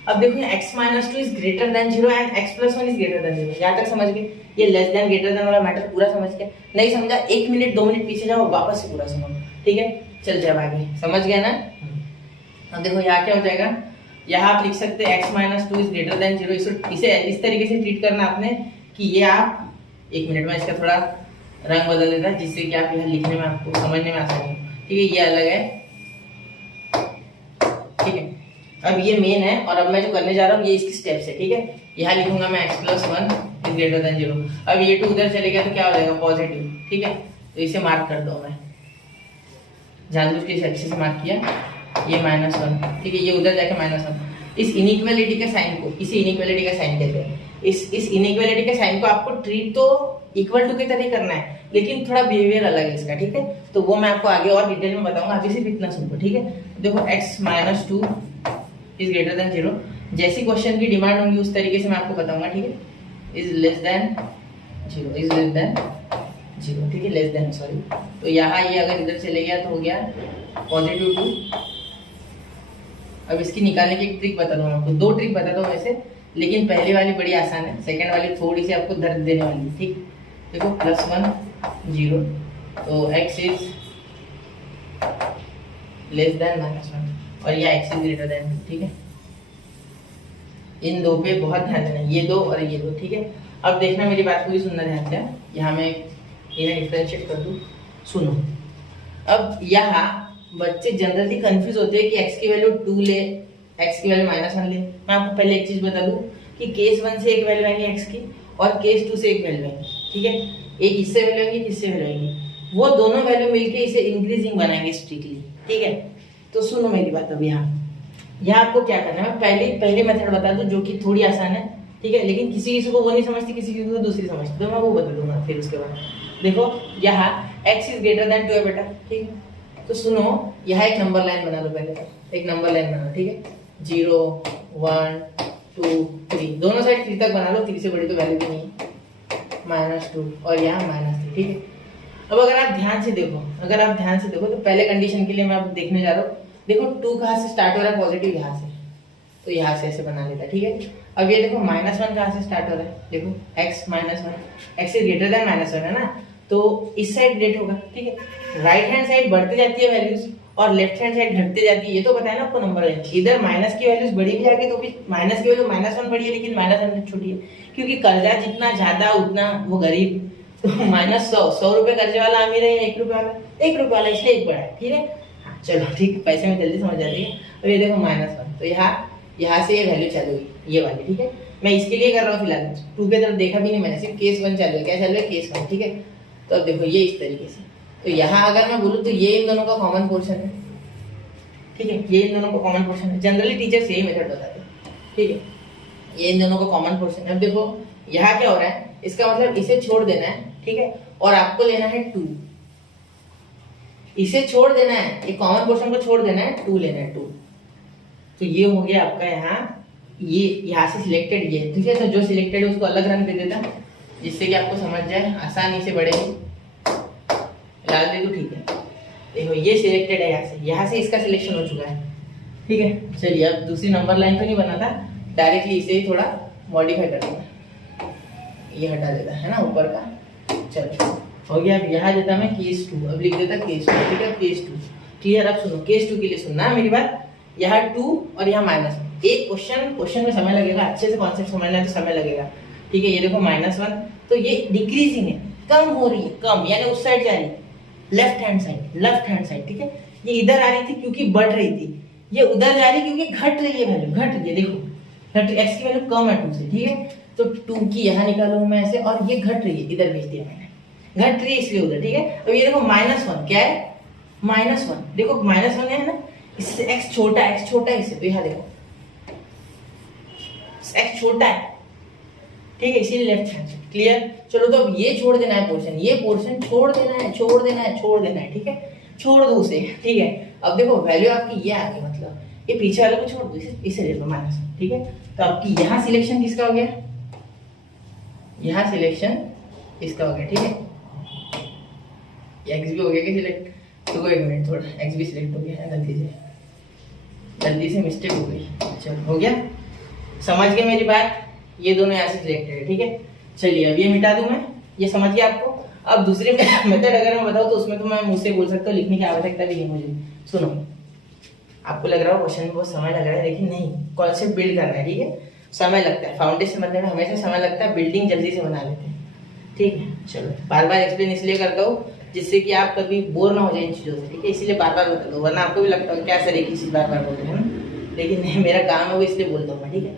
अब देखो x minus 2 is greater than 0 and x plus 1 is greater than 0, यहाँ तक समझ गए। ये लेस देन ग्रेटर देन वाला मैटर पूरा समझ गए, नहीं समझा 1 मिनट 2 मिनट पीछे जाओ, वापस से पूरा सुनो, ठीक है। चल जाए आगे, समझ गया ना। अब देखो यहाँ क्या हो जाएगा, यहाँ आप लिख सकते हैं x minus 2 is greater than 0, इसे इस तरीके से ट्रीट करना आपने कि ये आप 1 मिनट में इसका थोड़ा रंग बदल देता है जिससे कि आप यहाँ लिखने में आपको समझने में आसानी हो, ठीक है, ये अलग है, ठीक है। अब ये मेन है और अब मैं जो करने जा रहा हूँ ये इसकी स्टेप्स है, ठीक है। यहाँ लिखूंगा मैं x plus 1 is greater than 0, अब ये 2 उधर चले गया तो क्या हो जाएगा, पॉजिटिव, ठीक है, तो इसे मार्क कर दो, मैं जानबूझ के इसे अच्छे से मार्क किया, ये -1, ठीक है, ये उधर जाके -1। इस इनइक्वालिटी के साइन को, इसे इनइक्वालिटी का साइन कहते हैं। इस इनइक्वालिटी के साइन को आपको ट्रीट तो इक्वल टू की तरह करना है, लेकिन थोड़ा बिहेवियर अलग है इसका, ठीक है, तो वो मैं आपको आगे और डिटेल में बताऊंगा, अभी सिर्फ इतना सुन लो, ठीक है। देखो x minus 2 is greater than 0, जैसी क्वेश्चन की डिमांड होंगी उस तरीके से मैं आपको बताऊंगा, ठीक है। Is less then 0, is less then 0, ठीक है, लेस देन, सॉरी, तो यहाँ ये अगर इधर चले गया तो हो गया पॉजिटिव 2। अब इसकी निकालने की एक ट्रिक बता दूँ आपको, 2 ट्रिक बताता हूँ वैसे, लेकिन पहले वाली बड़ी आसान है, सेकंड वाली थोड़ी सी आपको दर्द देने वाली है, ठीक। देखो +1 0, तो x इज लेस देन -1 और ये x इज ग्रेटर देन 2, ठीक है। इन दो पे बहुत ध्यान देना, ये दो और ये दो, ठीक है। अब देखना मेरी बात पूरी सुनना ध्यान से, यहाँ मैं इन्हें डिफरेंशिएट कर दूँ, सुनो। अब यहाँ बच्चे जनरली कंफ्यूज होते हैं कि x की वैल्यू 2 ले, x की वैल्यू -1 ले। मैं आपको पहले एक चीज बता दूं कि केस 1 से एक वैल्यू आएंगी x की और केस 2 से एक वैल्यू आएंगी, ठीक है, एक इससे वैल्यू आएंगी, इससे वैल्यू आएंगी, वो दोनों वैल्यू मिलके इसे इंक्रीजिंग बनाएंगे स्ट्रिक्टली, ठीक है। तो सुनो मेरी बात, अब यहाँ आपको क्या करना है, मैं पहले मेथड बता दूं जो कि थोड़ी आसान है, ठीक है, लेकिन किसी को वो नहीं समझती, किसी को दूसरी समझती, तो मैं वो बता दूंगा फिर उसके बाद। देखो यहाँ x इज ग्रेटर देन 2 है बेटा, ठीक है, तो सुनो यहाँ एक नंबर लाइन बना लो, पहले एक नंबर लाइन बना लो, ठीक है, 0 1 2 3, दोनों साइड 3 तक बना लो, 3 से बड़ी तो वैल्यू भी नहीं है, -2 और यहाँ -3, ठीक है। अब अगर आप ध्यान से देखो, तो पहले कंडीशन के लिए मैं अब देखने जा रहा हूँ, देखो 2 कहाँ से स्टार्ट हो रहा है, पॉजिटिव यहाँ से, तो यहाँ से ऐसे बना लेता, ठीक है। अब ये देखो -1 कहाँ से स्टार्ट हो रहा है, देखो x -1, x is greater then -1 है ना, तो इस साइड ग्रेट होगा, ठीक है। राइट हैंड साइड बढ़ती जाती है वैल्यूज और लेफ्ट हैंड साइड घटते जाती है, ये तो बताया ना आपको नंबर लाइन। इधर माइनस की वैल्यूज बड़ी भी आगे तो भी माइनस की वैल्यू -1 बड़ी है, लेकिन -1 छोटी है, क्योंकि कर्जा जितना ज्यादा उतना वो गरीब, तो -100 रुपए कर्जे वाला अमीर है, 1 रुपए वाला इसलिए एक बड़ा है, ठीक है। चलो ठीक, पैसे में जल्दी समझ जाती है। अब ये देखो -1, तो यहाँ से ये वैल्यू चालू हुई, ये वाली, ठीक है। मैं इसके लिए कर रहा हूँ फिलहाल, 2 के तरफ देखा भी नहीं मैंने, सिर्फ केस 1 चालू है, क्या चालू है, केस 1, ठीक है। तो अब देखो ये इस तरीके से, तो यहाँ अगर मैं बोलूँ तो ये इन दोनों का कॉमन पोर्शन है, ठीक है, ये इन दोनों का कॉमन पोर्शन है, जनरली टीचर यही मेथड बताते हैं, ठीक है, ये इन दोनों का कॉमन पोर्शन है। अब देखो यहाँ क्या हो रहा है, इसका मतलब इसे छोड़ देना है, ठीक है, और आपको लेना है 2, इसे छोड़ देना है, ये कॉमन पोर्शन को छोड़ देना है, 2 लेना है, 2, तो ये हो गया आपका ये यहाँ से सिलेक्टेड, ये ठीक है। तो जो सिलेक्टेड है उसको अलग रंग दे देता, जिससे कि आपको समझ जाए, आसानी से बढ़ेगी, डाल दे तो ठीक है। देखो ये सिलेक्टेड है, यहाँ से इसका सिलेक्शन हो चुका है, ठीक है। चलिए अब दूसरी नंबर लाइन तो नहीं बना था, डायरेक्टली इसे ही थोड़ा मॉडिफाई कर देता, ये हटा देता है ना ऊपर का। चलो हो गया। अब यहाँ देता मैं केस 2, अब लिख देता केस 2, ठीक है, केस 2 क्लियर। अब सुनो, केस 2 के लिए सुनना है मेरी बात। यहाँ 2 और यहाँ -1, एक क्वेश्चन में समय लगेगा, अच्छे से कॉन्सेप्ट समझना है तो समय लगेगा, ठीक है। ये देखो -1, तो ये डिक्रीजिंग है, कम हो रही है, कम यानी उस साइड जा रही है, लेफ्ट हैंड साइड, ठीक है। ये इधर आ रही थी क्योंकि बढ़ रही थी, ये उधर जा रही है क्योंकि घट रही है वैल्यू, घट रही है। देखो घट, एक्स की वैल्यू कम है 2 से, ठीक है। तो 2 की यहाँ निकालूं मैं ऐसे, और ये घट रही है, इधर भेज दिया मैंने, घट रही है इसलिए उधर, ठीक है। अब ये देखो -1 क्या है, -1, देखो -1 है ना, इससे x छोटा है इससे, तो यहाँ देखो x छोटा है, ठीक है, इसीलिए लेफ्ट हैंड साइड, क्लियर। चलो तो अब ये छोड़ देना है पोर्शन, ये पोर्शन छोड़ देना है, ठीक है, छोड़ दो उसे, ठीक है। अब देखो वैल्यू आपकी ये आ गई, मतलब ये पीछे वाले को छोड़ दो, इसे ले लो -, ठीक है। तो आपकी यहाँ सिलेक्शन किसका हो गया, यहाँ सिलेक्शन इसका हो गया, ठीक है। एक्स भी हो गया कि सिलेक्ट, तो एक मिनट, थोड़ा एक्स भी सिलेक्ट हो गया है, गलती से मिस्टेक हो गई। चलो हो गया, समझ गए मेरी बात, ये दोनों यहाँ से सिलेक्टेड है, ठीक है। चलिए अब ये मिटा दूं मैं, ये समझ गया आपको। अब दूसरे मेथड अगर मैं बताऊं तो उसमें तो मैं मुंह से बोल सकता हूँ, लिखने की आवश्यकता भी नहीं मुझे। सुनो, आपको लग रहा है क्वेश्चन में बहुत समय लग रहा है, लेकिन नहीं, कॉन्सेप्ट बिल्ड करना है, ठीक है। समय लगता है, फाउंडेशन बनने में हमेशा समय लगता है, बिल्डिंग जल्दी से बना लेते हैं, ठीक है। चलो बार बार एक्सप्लेन इसलिए करता हूँ जिससे कि आप कभी बोर ना हो जाए इन चीज़ों से, ठीक है, इसलिए बार बार बता दो, वरना आपको भी लगता है क्या सर एक ही चीज़ बार बार बोलते हैं ना, लेकिन नहीं, मेरा काम है वो, इसलिए बोलता हूँ मैं, ठीक है।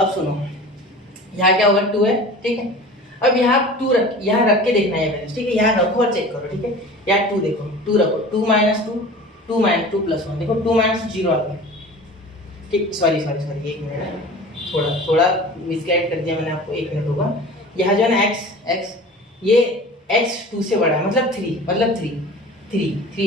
अब सुनो, यहाँ क्या होगा, 2 है, ठीक है। अब यहाँ 2 रख, यहाँ रख के देखना है वैल्यूज, ठीक है, यहाँ रखो और चेक करो, ठीक है। यहाँ 2 देखो, 2 रखो, 2 - 2, 2 - 2 + 1, देखो 2 - 0 आ गया, ठीक। सॉरी 1 मिनट, थोड़ा मिसगाइड कर दिया मैंने आपको, 1 मिनट होगा। यहाँ जो है ना x, ये x 2 से बड़ा है, मतलब 3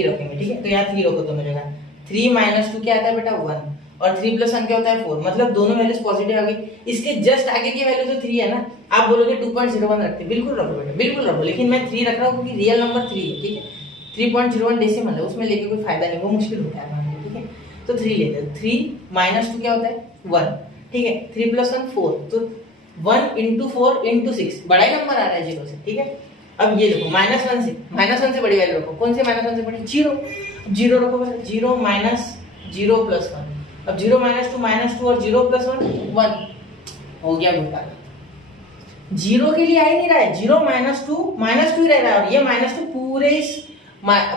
रखेंगे, ठीक है। तो यहाँ 3 रखो दोनों जगह, 3 - 2 क्या आता है बेटा, 1, और 3 + 1 क्या होता है, 4, मतलब दोनों वैल्यूज पॉजिटिव आ गई। इसके जस्ट आगे की वैल्यू तो 3 है ना, आप बोलोगे 2.01 रखते, बिल्कुल रखो बेटा, बिल्कुल रखो, लेकिन मैं 3 रख रहा हूँ क्योंकि रियल नंबर 3 है, ठीक है। 3.01 डेसिमल है, उसमें लेके कोई फायदा नहीं, वो मुश्किल होता है, ठीक है। तो 3 लेते हैं, 3 - 2 क्या होता है, 1, ठीक है। 3 + 1 4, तो 1 × 4 × 6, बड़ा ही नंबर आ रहा है 0 से, ठीक है। अब ये देखो -1 से बड़ी वैल्यू रखो, कौन से -1 से बड़ी, 0, 0 रखो, 0 - 0 + 1, अब 0 - 2 और 0 + 1 हो गया घोटाला। 0 के लिए आ ही नहीं रहा है, 0 - 2 ही रह रहा है, और ये -2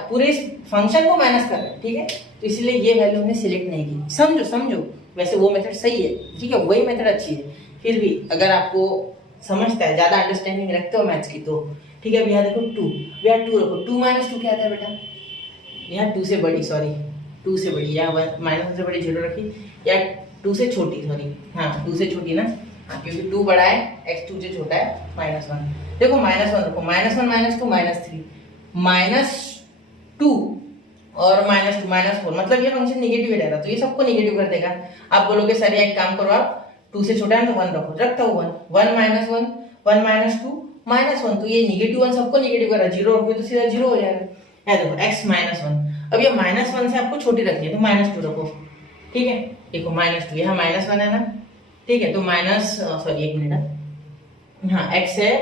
पूरे इस फंक्शन को माइनस कर रहा है, ठीक है। तो इसलिए ये वैल्यू हमने सिलेक्ट नहीं की, समझो वैसे वो मेथड सही है, ठीक है, वही मेथड अच्छी है, फिर भी अगर आपको समझता है, ज्यादा अंडरस्टैंडिंग रखते हो मैथ्स की तो ठीक है। अब यहाँ देखो 2, यहाँ 2 रखो, 2 - 2 क्या आता है बेटा, यहाँ 2 से बड़ी, सॉरी 2 से बड़ी, यहाँ -1 से बड़ी 0 रखी, या 2 से छोटी, सॉरी हाँ 2 से छोटी ना, हाँ क्योंकि 2 बड़ा है, x 2 से छोटा है, -1, देखो -1 रखो, -1 - 2 -3, -2 और -2 -4, मतलब ये फंक्शन नेगेटिव रहेगा, तो ये सबको नेगेटिव कर देगा। आप बोलोगे सर एक काम करो, आप 2 से छोटा है तो 1 रखो, रखता हूँ 1, 1 - 1, 1 - 2 -1, तो ये नेगेटिव 1 सबको नेगेटिव कर रहा है, 0 रखोगे तो सीधा 0 हो जाएगा। ये देखो x -1, अब ये -1 से आपको छोटी रखनी है तो -2 रखो, ठीक है। देखो -2, यहाँ -1 है ना, ठीक है, तो सॉरी 1 मिनट, हाँ x है,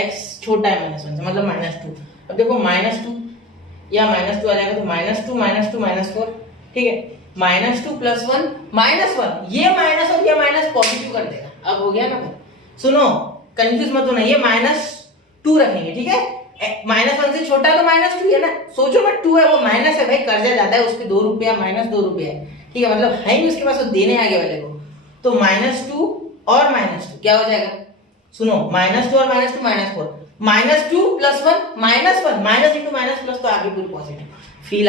x छोटा है -1 से, मतलब -2। अब देखो -2 या -2 आ जाएगा, तो -2 -4, ठीक है, -2 + 1 -1, ये माइनस और ये माइनस पॉजिटिव कर देगा। अब हो गया ना, सुनो कंफ्यूज मत होना, ये -2 रखेंगे, ठीक है, -1 से छोटा तो -2 है ना, सोचो मत 2 है वो माइनस है भाई, कर्जा ज्यादा है उसके 2 रुपया, -2 रुपया है, ठीक है, मतलब है नहीं उसके पास, वो देने आगे वाले को, तो -2 और -2 क्या हो जाएगा, सुनो -2 और -2 -4, -2 + 1 -1 -× प्लस, तो आगे पूरी पॉजिटिव। फील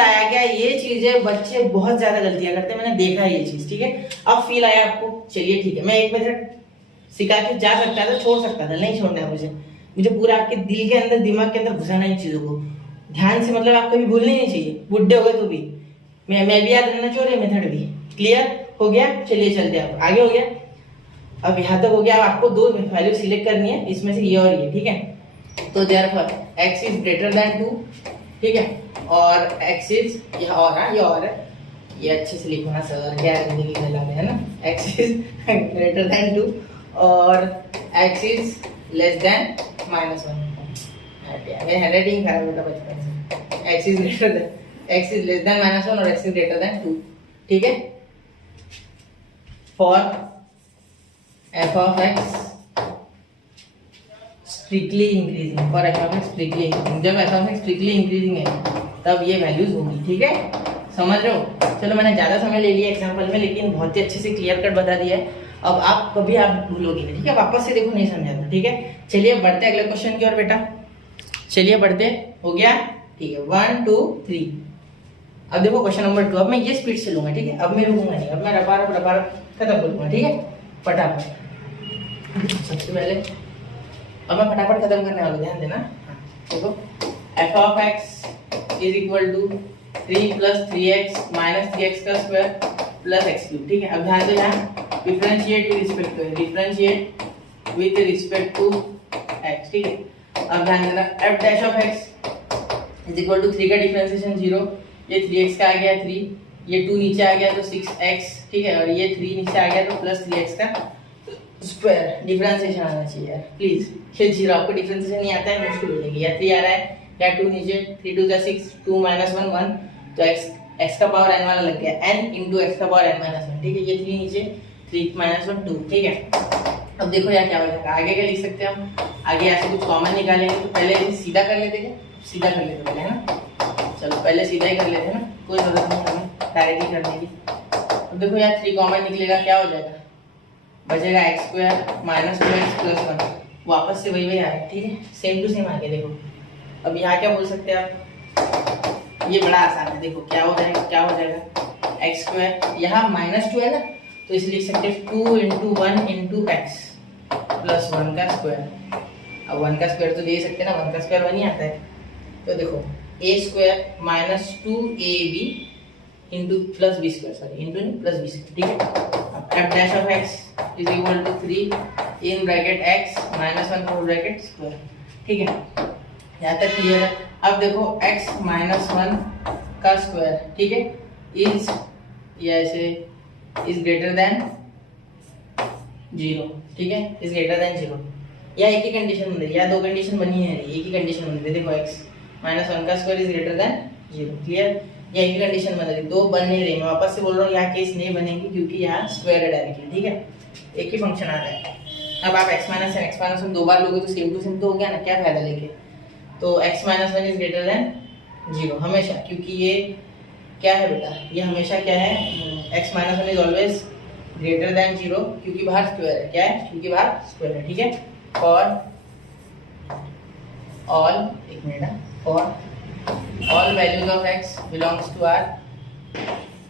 आया क्या, ये चीजें बच्चे बहुत ज्यादा गलतियां करते हैं, मैंने देखा है ये चीज, ठीक है। अब फील आया आपको, चलिए ठीक है, मैं एक मेथड सिखा के जा सकता था, छोड़ सकता था, नहीं छोड़ना है मुझे पूरा आपके दिल के अंदर, दिमाग के अंदर घुसाना इन चीजों को ध्यान से, मतलब आप कभी भूलने नहीं चाहिए, बुढ़े हो गए तो भी, मैं भी याद रखना चाहिए, मेथड भी क्लियर हो गया। चलिए चलते हैं आगे, हो गया, अब यहाँ तक हो गया। अब आपको 2 वैल्यू सिलेक्ट करनी है, इसमें से ये और ये, ठीक है। तो therefore x is greater then 2, ठीक है, और x इज ये और है, ये अच्छे से लिखो ना सर, क्या जिंदगी फैला है ना, x इज ग्रेटर देन 2 और x इज लेस देन -1। मेरी हैंडराइटिंग खराब होता बचपन से। x इज लेस देन -1 और x इज ग्रेटर देन 2, ठीक है। For f of x strictly increasing, for f of x strictly increasing, जब f of x strictly increasing है तब ये वैल्यूज होगी, ठीक है, समझ रहे हो। चलो मैंने ज्यादा समय ले लिया एग्जांपल में, लेकिन बहुत ही अच्छे से क्लियर कट बता दिया है। अब आप कभी आप भूलोगे नहीं, ठीक है, वापस से देखो, नहीं समझा था, ठीक है। चलिए बढ़ते अगले क्वेश्चन की ओर बेटा, चलिए बढ़ते, हो गया, ठीक है, 1 2 3। अब देखो क्वेश्चन नंबर 2, अब मैं ये स्पीड से लूंगा, ठीक है, अब मैं रुकूंगा नहीं, अब मैं रफा खत्म करूंगा, ठीक है, फटाफट। सबसे पहले अब मैं फटाफट खत्म करने वाला, ध्यान देना। देखो f of x is equal to 3 plus 3x minus 3x का स्क्वायर प्लस x क्यूब, ठीक है। अब ध्यान दो, यहाँ differentiate with respect to differentiate with respect to x, ठीक है। अब ध्यान देना f dash of x is equal to 3 का डिफरेंशिएशन 0, ये 3x का आ गया 3, ये 2 नीचे आ गया तो 6x, ठीक है, और ये 3 नीचे आ गया तो प्लस 3x का स्क्वायर। डिफरेंशिएशन आना चाहिए यार प्लीज, ये 0 आपको डिफरेंशिएशन नहीं आता है मुश्किल हो जाएगी, या 3 आ रहा है या 2 नीचे, 3 2 6, 2 1 1, तो x का पावर n वाला लग गया, n into x का पावर n minus 1, ठीक है, ये 3 नीचे 3 minus 1 2, ठीक है। अब देखो यार क्या हो जाएगा, आगे क्या लिख सकते हैं हम, आगे ऐसे कुछ कॉमन निकालेंगे, तो पहले इसे सीधा कर लेते हैं, सीधा कर लेते पहले, है ना, चलो पहले सीधा ही कर लेते हैं ना, कोई जरूरत नहीं हमें डायरेक्ट ही करने की। अब देखो यार 3 कॉमन निकलेगा, क्या हो जाएगा, बचेगा x square minus 2x plus 1, वापस से वही आ रहा है, ठीक है, सेम टू सेम आगे देखो। अब यहाँ क्या बोल सकते हैं आप, ये बड़ा आसान है, देखो क्या हो जाएगा x स्क्वायर, यहाँ -2 है ना, तो इसे लिख सकते हैं 2 into 1 into x प्लस 1 का स्क्वायर। अब 1 का स्क्वायर तो दे सकते हैं ना, 1 का स्क्वायर 1 ही आता है, तो देखो a square minus 2ab into plus b square, sorry into plus b square, ठीक है। अब f dash of x is equal to 3 in bracket x minus 1 whole bracket square, ठीक है, यहाँ तक क्लियर है। अब देखो x माइनस 1 का स्क्वायर, ठीक है, इज या ऐसे इज ग्रेटर देन 0, ठीक है, इज ग्रेटर देन 0, या एक ही कंडीशन बन रही है, या दो कंडीशन बनी है, एक ही कंडीशन बन रही है, देखो x माइनस 1 का square is greater than 0, clear, या एक ही कंडीशन बन रही है, दो बन नहीं रही, मैं वापस से बोल रहा हूँ यहाँ केस नहीं बनेगी क्योंकि यहाँ स्क्वायर है डायरेक्टली, ठीक है, एक ही फंक्शन आ रहा है। अब आप x माइनस x माइनस 1 दो बार लोगे तो सेम टू सेम तो हो गया ना, क्या फायदा लेके, तो x minus 1 is greater than 0 हमेशा, क्योंकि ये क्या है बेटा, ये हमेशा क्या है, x minus 1 is always greater than 0, क्योंकि बाहर स्क्वायर है, क्या है, क्योंकि बाहर स्क्वायर है, ठीक है। फॉर ऑल, एक minute, for all values of x belongs to R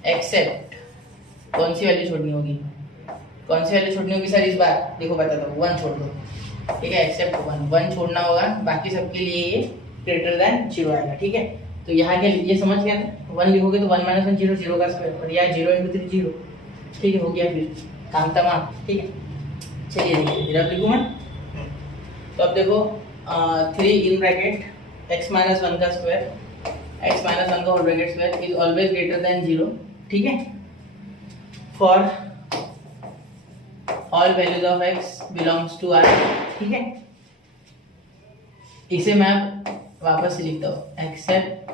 except, कौन सी वैल्यू छोड़नी होगी, कौन सी वैल्यू छोड़नी होगी सर, इस बार देखो बता दो, 1 छोड़ दो, ठीक है, एक्सेप्ट 1 छोड़ना होगा, बाकी सबके लिए ये ग्रेटर देन 0 आएगा, ठीक है। तो यहाँ के ये समझ गया ना, 1 लिखोगे तो 1 माइनस 1 0, 0 का स्क्वायर, और यहाँ 0 into 3 0, ठीक है, हो गया, फिर काम तमाम, ठीक है। चलिए देखिए फिर अब लिखूँ मैं, तो अब देखो 3 इन ब्रैकेट x माइनस 1 का स्क्वायर, x माइनस 1 का whole bracket square is always greater than 0, ठीक है। For all values of x belongs to R, ठीक है। इसे मैं वापस से लिखता हूँ एक्सेप्ट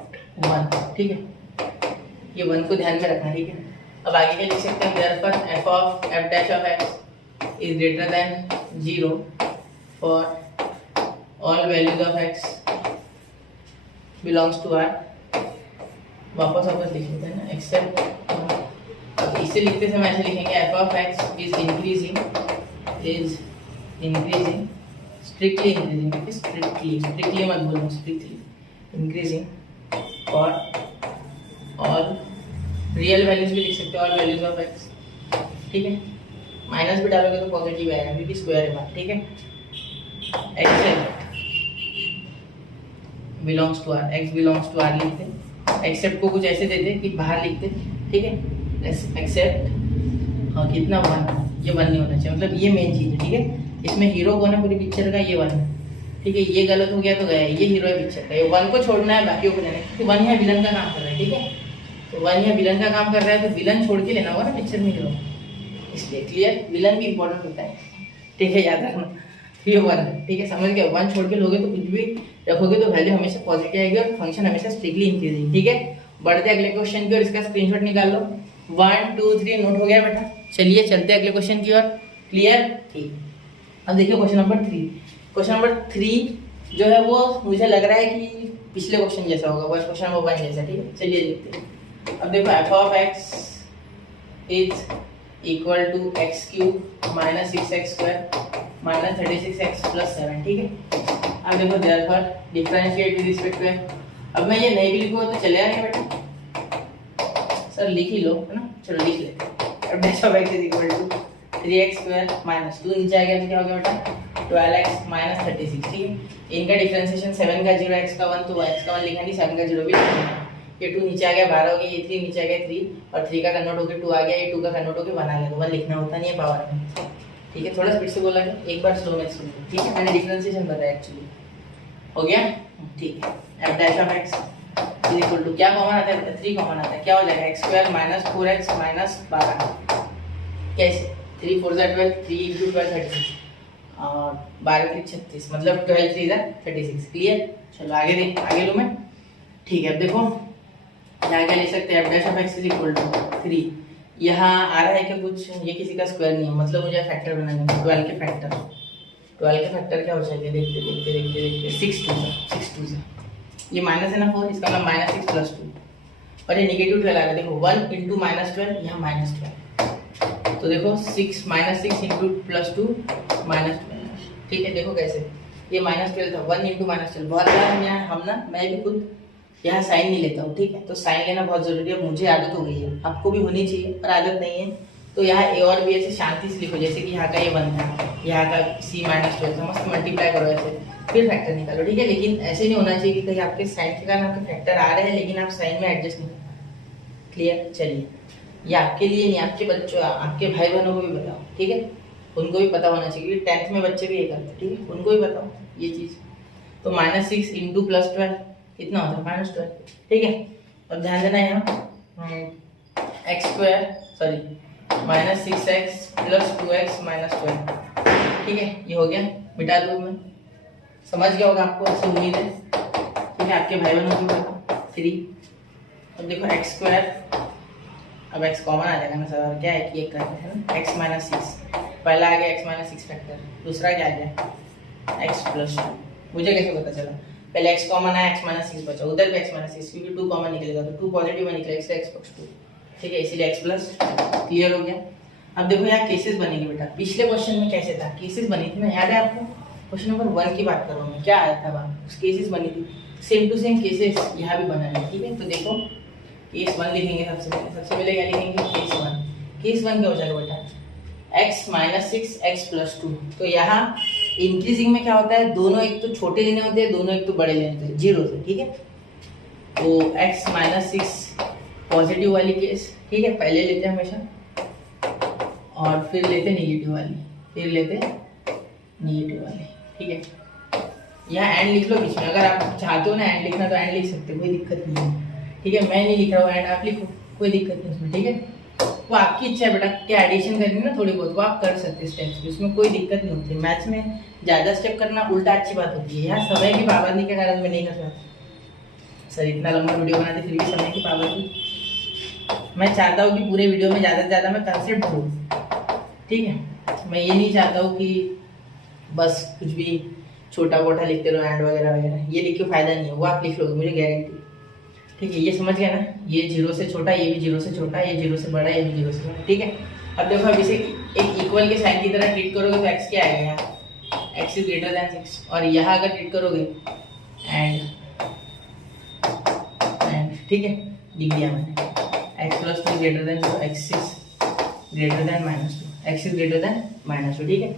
1, ठीक है, ये 1 को ध्यान में रखना, ठीक है। अब आगे क्या लिख सकते हैं, therefore f of f dash of x is greater than 0 for all values of x belongs to R, वापस लिख लेते हैं ना, एक्सेप्ट, अब इसे लिखते समय ऐसे लिखेंगे f of x is increasing strictly increasing, strictly मत बोलो, स्ट्रिक्टली इंक्रीजिंग और ऑल रियल वैल्यूज भी लिख सकते हो, ऑल वैल्यूज ऑफ x, ठीक है, माइनस भी डालोगे तो पॉजिटिव आएगा क्योंकि स्क्वायर है बात, ठीक है। Except belongs to R, x belongs to R लिखते, एक्सेप्ट को कुछ ऐसे देते कि बाहर लिखते, ठीक है, एक्सेप्ट, हाँ कितना 1, ये 1 नहीं होना चाहिए, मतलब ये मेन चीज़ है, ठीक है, इसमें हीरो कौन है पूरी पिक्चर का, ये 1 है, ठीक है, ये गलत हो गया तो गया, ये हीरो है पिक्चर का, ये 1 को छोड़ना है, बाकी को लेना है, क्योंकि 1 यहाँ विलन का काम कर रहा है। ठीक है, तो 1 यहाँ विलन का काम कर रहा है, तो विलन छोड़ के लेना होगा ना पिक्चर में हीरो, इसलिए क्लियर, विलन भी इंपॉर्टेंट होता है। ठीक है, याद रखना, ये 1 है। ठीक है, समझ गए, 1 छोड़ के लोगे तो कुछ भी रखोगे तो वैल्यू हमेशा पॉजिटिव आएगी और फंक्शन हमेशा स्ट्रिक्टली इंक्रीजिंग। ठीक है, बढ़ते अगले क्वेश्चन की और इसका स्क्रीनशॉट निकाल लो। 1 2 3 नोट हो गया बेटा। चलिए चलते अगले क्वेश्चन की ओर। क्लियर, ठीक। अब देखिए क्वेश्चन नंबर 3। क्वेश्चन नंबर 3 जो है वो मुझे लग रहा है कि पिछले क्वेश्चन जैसा होगा, बस क्वेश्चन नंबर 1 जैसा। ठीक है, चलिए देखते हैं। अब देखो f of x is equal to x³ minus 6x² minus 36x plus 7। ठीक है, अब देखो therefore differentiate with respect to x। अब मैं ये नहीं भी लिखूंगा तो चलेगा नहीं बेटा, सर लिख ही लो, है ना, चलो लिख लेते हैं। अब dash of x is equal to 3x² minus 2 नीचे आ गया तो क्या हो गया बेटा 12x माइनस 36। ठीक है, इनका डिफरेंशिएशन 7 का 0 x का 1, तो x का 1 लिखा नहीं, 7 का 0 भी लिखा। ये 2 नीचे आ गया 12 हो गया, ये 3 नीचे आ गया 3 और 3 का कन्वर्ट होकर 2 आ गया, ये 2 का कन्वर्ट होकर 1 आ गया, तो 1 लिखना होता नहीं है पावर में। ठीक है, थोड़ा स्पीड से बोला गया, एक बार स्लो में सुन लो। ठीक है, मैंने डिफरेंशिएशन बताया एक्चुअली, हो गया। ठीक है, f dash of x is equal to क्या कॉमन आता है, 3 कॉमन आता है, क्या हो जाएगा x² माइनस 4x माइनस 12। कैसे 3 4 12, 3 × 12 36 और 12 3 36, मतलब 12 3 36। क्लियर, चलो आगे देख, आगे लो मैं। ठीक है, अब देखो यहाँ क्या ले सकते हैं, f dash of x is equal to 3। यहाँ आ रहा है कि कुछ ये किसी का स्क्वायर नहीं है, मतलब मुझे फैक्टर बनाना है। 12 के फैक्टर, 12 के फैक्टर क्या हो जाएंगे, देखते देखते देखते देखते 6 2 से ये माइनस है ना 4, इसका मतलब माइनस 6 प्लस 2 और ये निगेटिव 12 आ रहा है। देखो 1 इंटू माइनस 12, यहाँ माइनस 12, तो देखो 6 माइनस 6 इंटू प्लस 2 माइनस 12। ठीक है, देखो कैसे ये माइनस 12 था, 1 इंटू माइनस 12। बहुत बार हम यहाँ हम ना मैं भी खुद यहाँ साइन नहीं लेता हूँ। ठीक है, तो साइन लेना बहुत जरूरी है, मुझे आदत हो गई है, आपको भी होनी चाहिए पर आदत नहीं है। तो यहाँ ए और बी ऐसे शांति से लिखो, जैसे कि यहाँ का ये 1 था, यहाँ का c माइनस 12 था, मस्त मल्टीप्लाई करो ऐसे, फिर फैक्टर निकालो। ठीक है, लेकिन ऐसे नहीं होना चाहिए कि कहीं आपके साइन के कारण आपके फैक्टर आ रहे हैं लेकिन आप साइन में एडजस्ट नहीं। क्लियर, चलिए ये आपके लिए नहीं, आपके बच्चों आपके भाई बहनों को भी बताओ। ठीक है, उनको भी पता होना चाहिए, 10th में बच्चे भी ये करते हैं। ठीक है, उनको भी बताओ ये चीज़। तो माइनस 6 इंटू प्लस 12 कितना होता है माइनस 12। ठीक है, अब ध्यान देना यहाँ x² minus 6x plus 2x minus 12। ठीक है, ये हो गया, मिटा दो मैं, समझ गया होगा आपको, अच्छी उम्मीद है। ठीक है, आपके भाई बहनों को बताओ 3। अब देखो x², अब x कॉमन आ जाएगा ना सर, और क्या है कि ये करते हैं ना x माइनस 6, पहला आ गया x माइनस 6 फैक्टर, दूसरा क्या आ गया x प्लस 2। मुझे कैसे पता चला, पहले x कॉमन आया, x माइनस 6 बचा, उधर भी x माइनस 6, क्योंकि 2 कॉमन निकलेगा तो 2 पॉजिटिव में निकलेगा, इसलिए x प्लस 2। ठीक है, इसीलिए x प्लस। क्लियर हो गया। अब देखो यहाँ केसेस बनेंगे बेटा, पिछले क्वेश्चन में कैसे था, केसेस बनी थी ना, याद है आपको, क्वेश्चन नंबर 1 की बात कर रहा हूँ मैं, क्या आया था वहाँ, केसेस बनी थी, सेम टू सेम केसेस यहाँ भी बना है। ठीक है, तो देखो केस 1 लिखेंगे सबसे पहले क्या लिखेंगे, केस 1। केस 1 क्या हो जाएगा बेटा x माइनस 6 x प्लस 2। तो यहाँ इंक्रीजिंग में क्या होता है, दोनों एक तो छोटे लेने होते हैं, दोनों एक तो बड़े लेने होते हैं 0 से। ठीक है, तो x माइनस 6 पॉजिटिव वाली केस। ठीक है, पहले लेते हैं हमेशा और फिर लेते नेगेटिव वाली, फिर लेते नेगेटिव वाली। ठीक है, यहाँ एंड लिख लो बीच में, अगर आप चाहते हो ना एंड लिखना तो एंड लिख सकते हो, कोई दिक्कत नहीं है। ठीक है, मैं नहीं लिख रहा हूँ एंड, आप लिखो, कोई दिक्कत नहीं उसमें। ठीक है, वो आपकी इच्छा है बेटा, क्या एडिशन करनी है ना थोड़ी बहुत, वो आप कर सकते हैं स्टेप्स, उसमें कोई दिक्कत नहीं होती। मैथ्स में ज़्यादा स्टेप करना उल्टा अच्छी बात होती है। यहाँ समय की पाबंदी के कारण मैं नहीं कर सकता सर, इतना लंबा वीडियो बनाते फिर भी समय की पाबंदी। मैं चाहता हूँ कि पूरे वीडियो में ज़्यादा से ज़्यादा मैं कंसेप्ट दूँ। ठीक है, मैं ये नहीं चाहता हूँ कि बस कुछ भी छोटा मोटा लिखते रहो एंड वगैरह वगैरह, ये लिख के फायदा नहीं है, वो आप लिख लोगे मुझे गारंटी। ठीक है, ये समझ गया ना, ये 0 से छोटा, ये भी 0 से छोटा, ये 0 से बड़ा, ये भी 0 से बड़ा। ठीक है, अब देखो अब इसे एक इक्वल के साइन की तरह ट्रीट करोगे तो x क्या आएगा यहाँ, x इज ग्रेटर देन 6, और यहाँ अगर ट्रीट करोगे एंड ठीक है लिख दिया मैंने, x plus 2 greater than 0, x is greater then minus 2, x is greater then minus 2। ठीक है,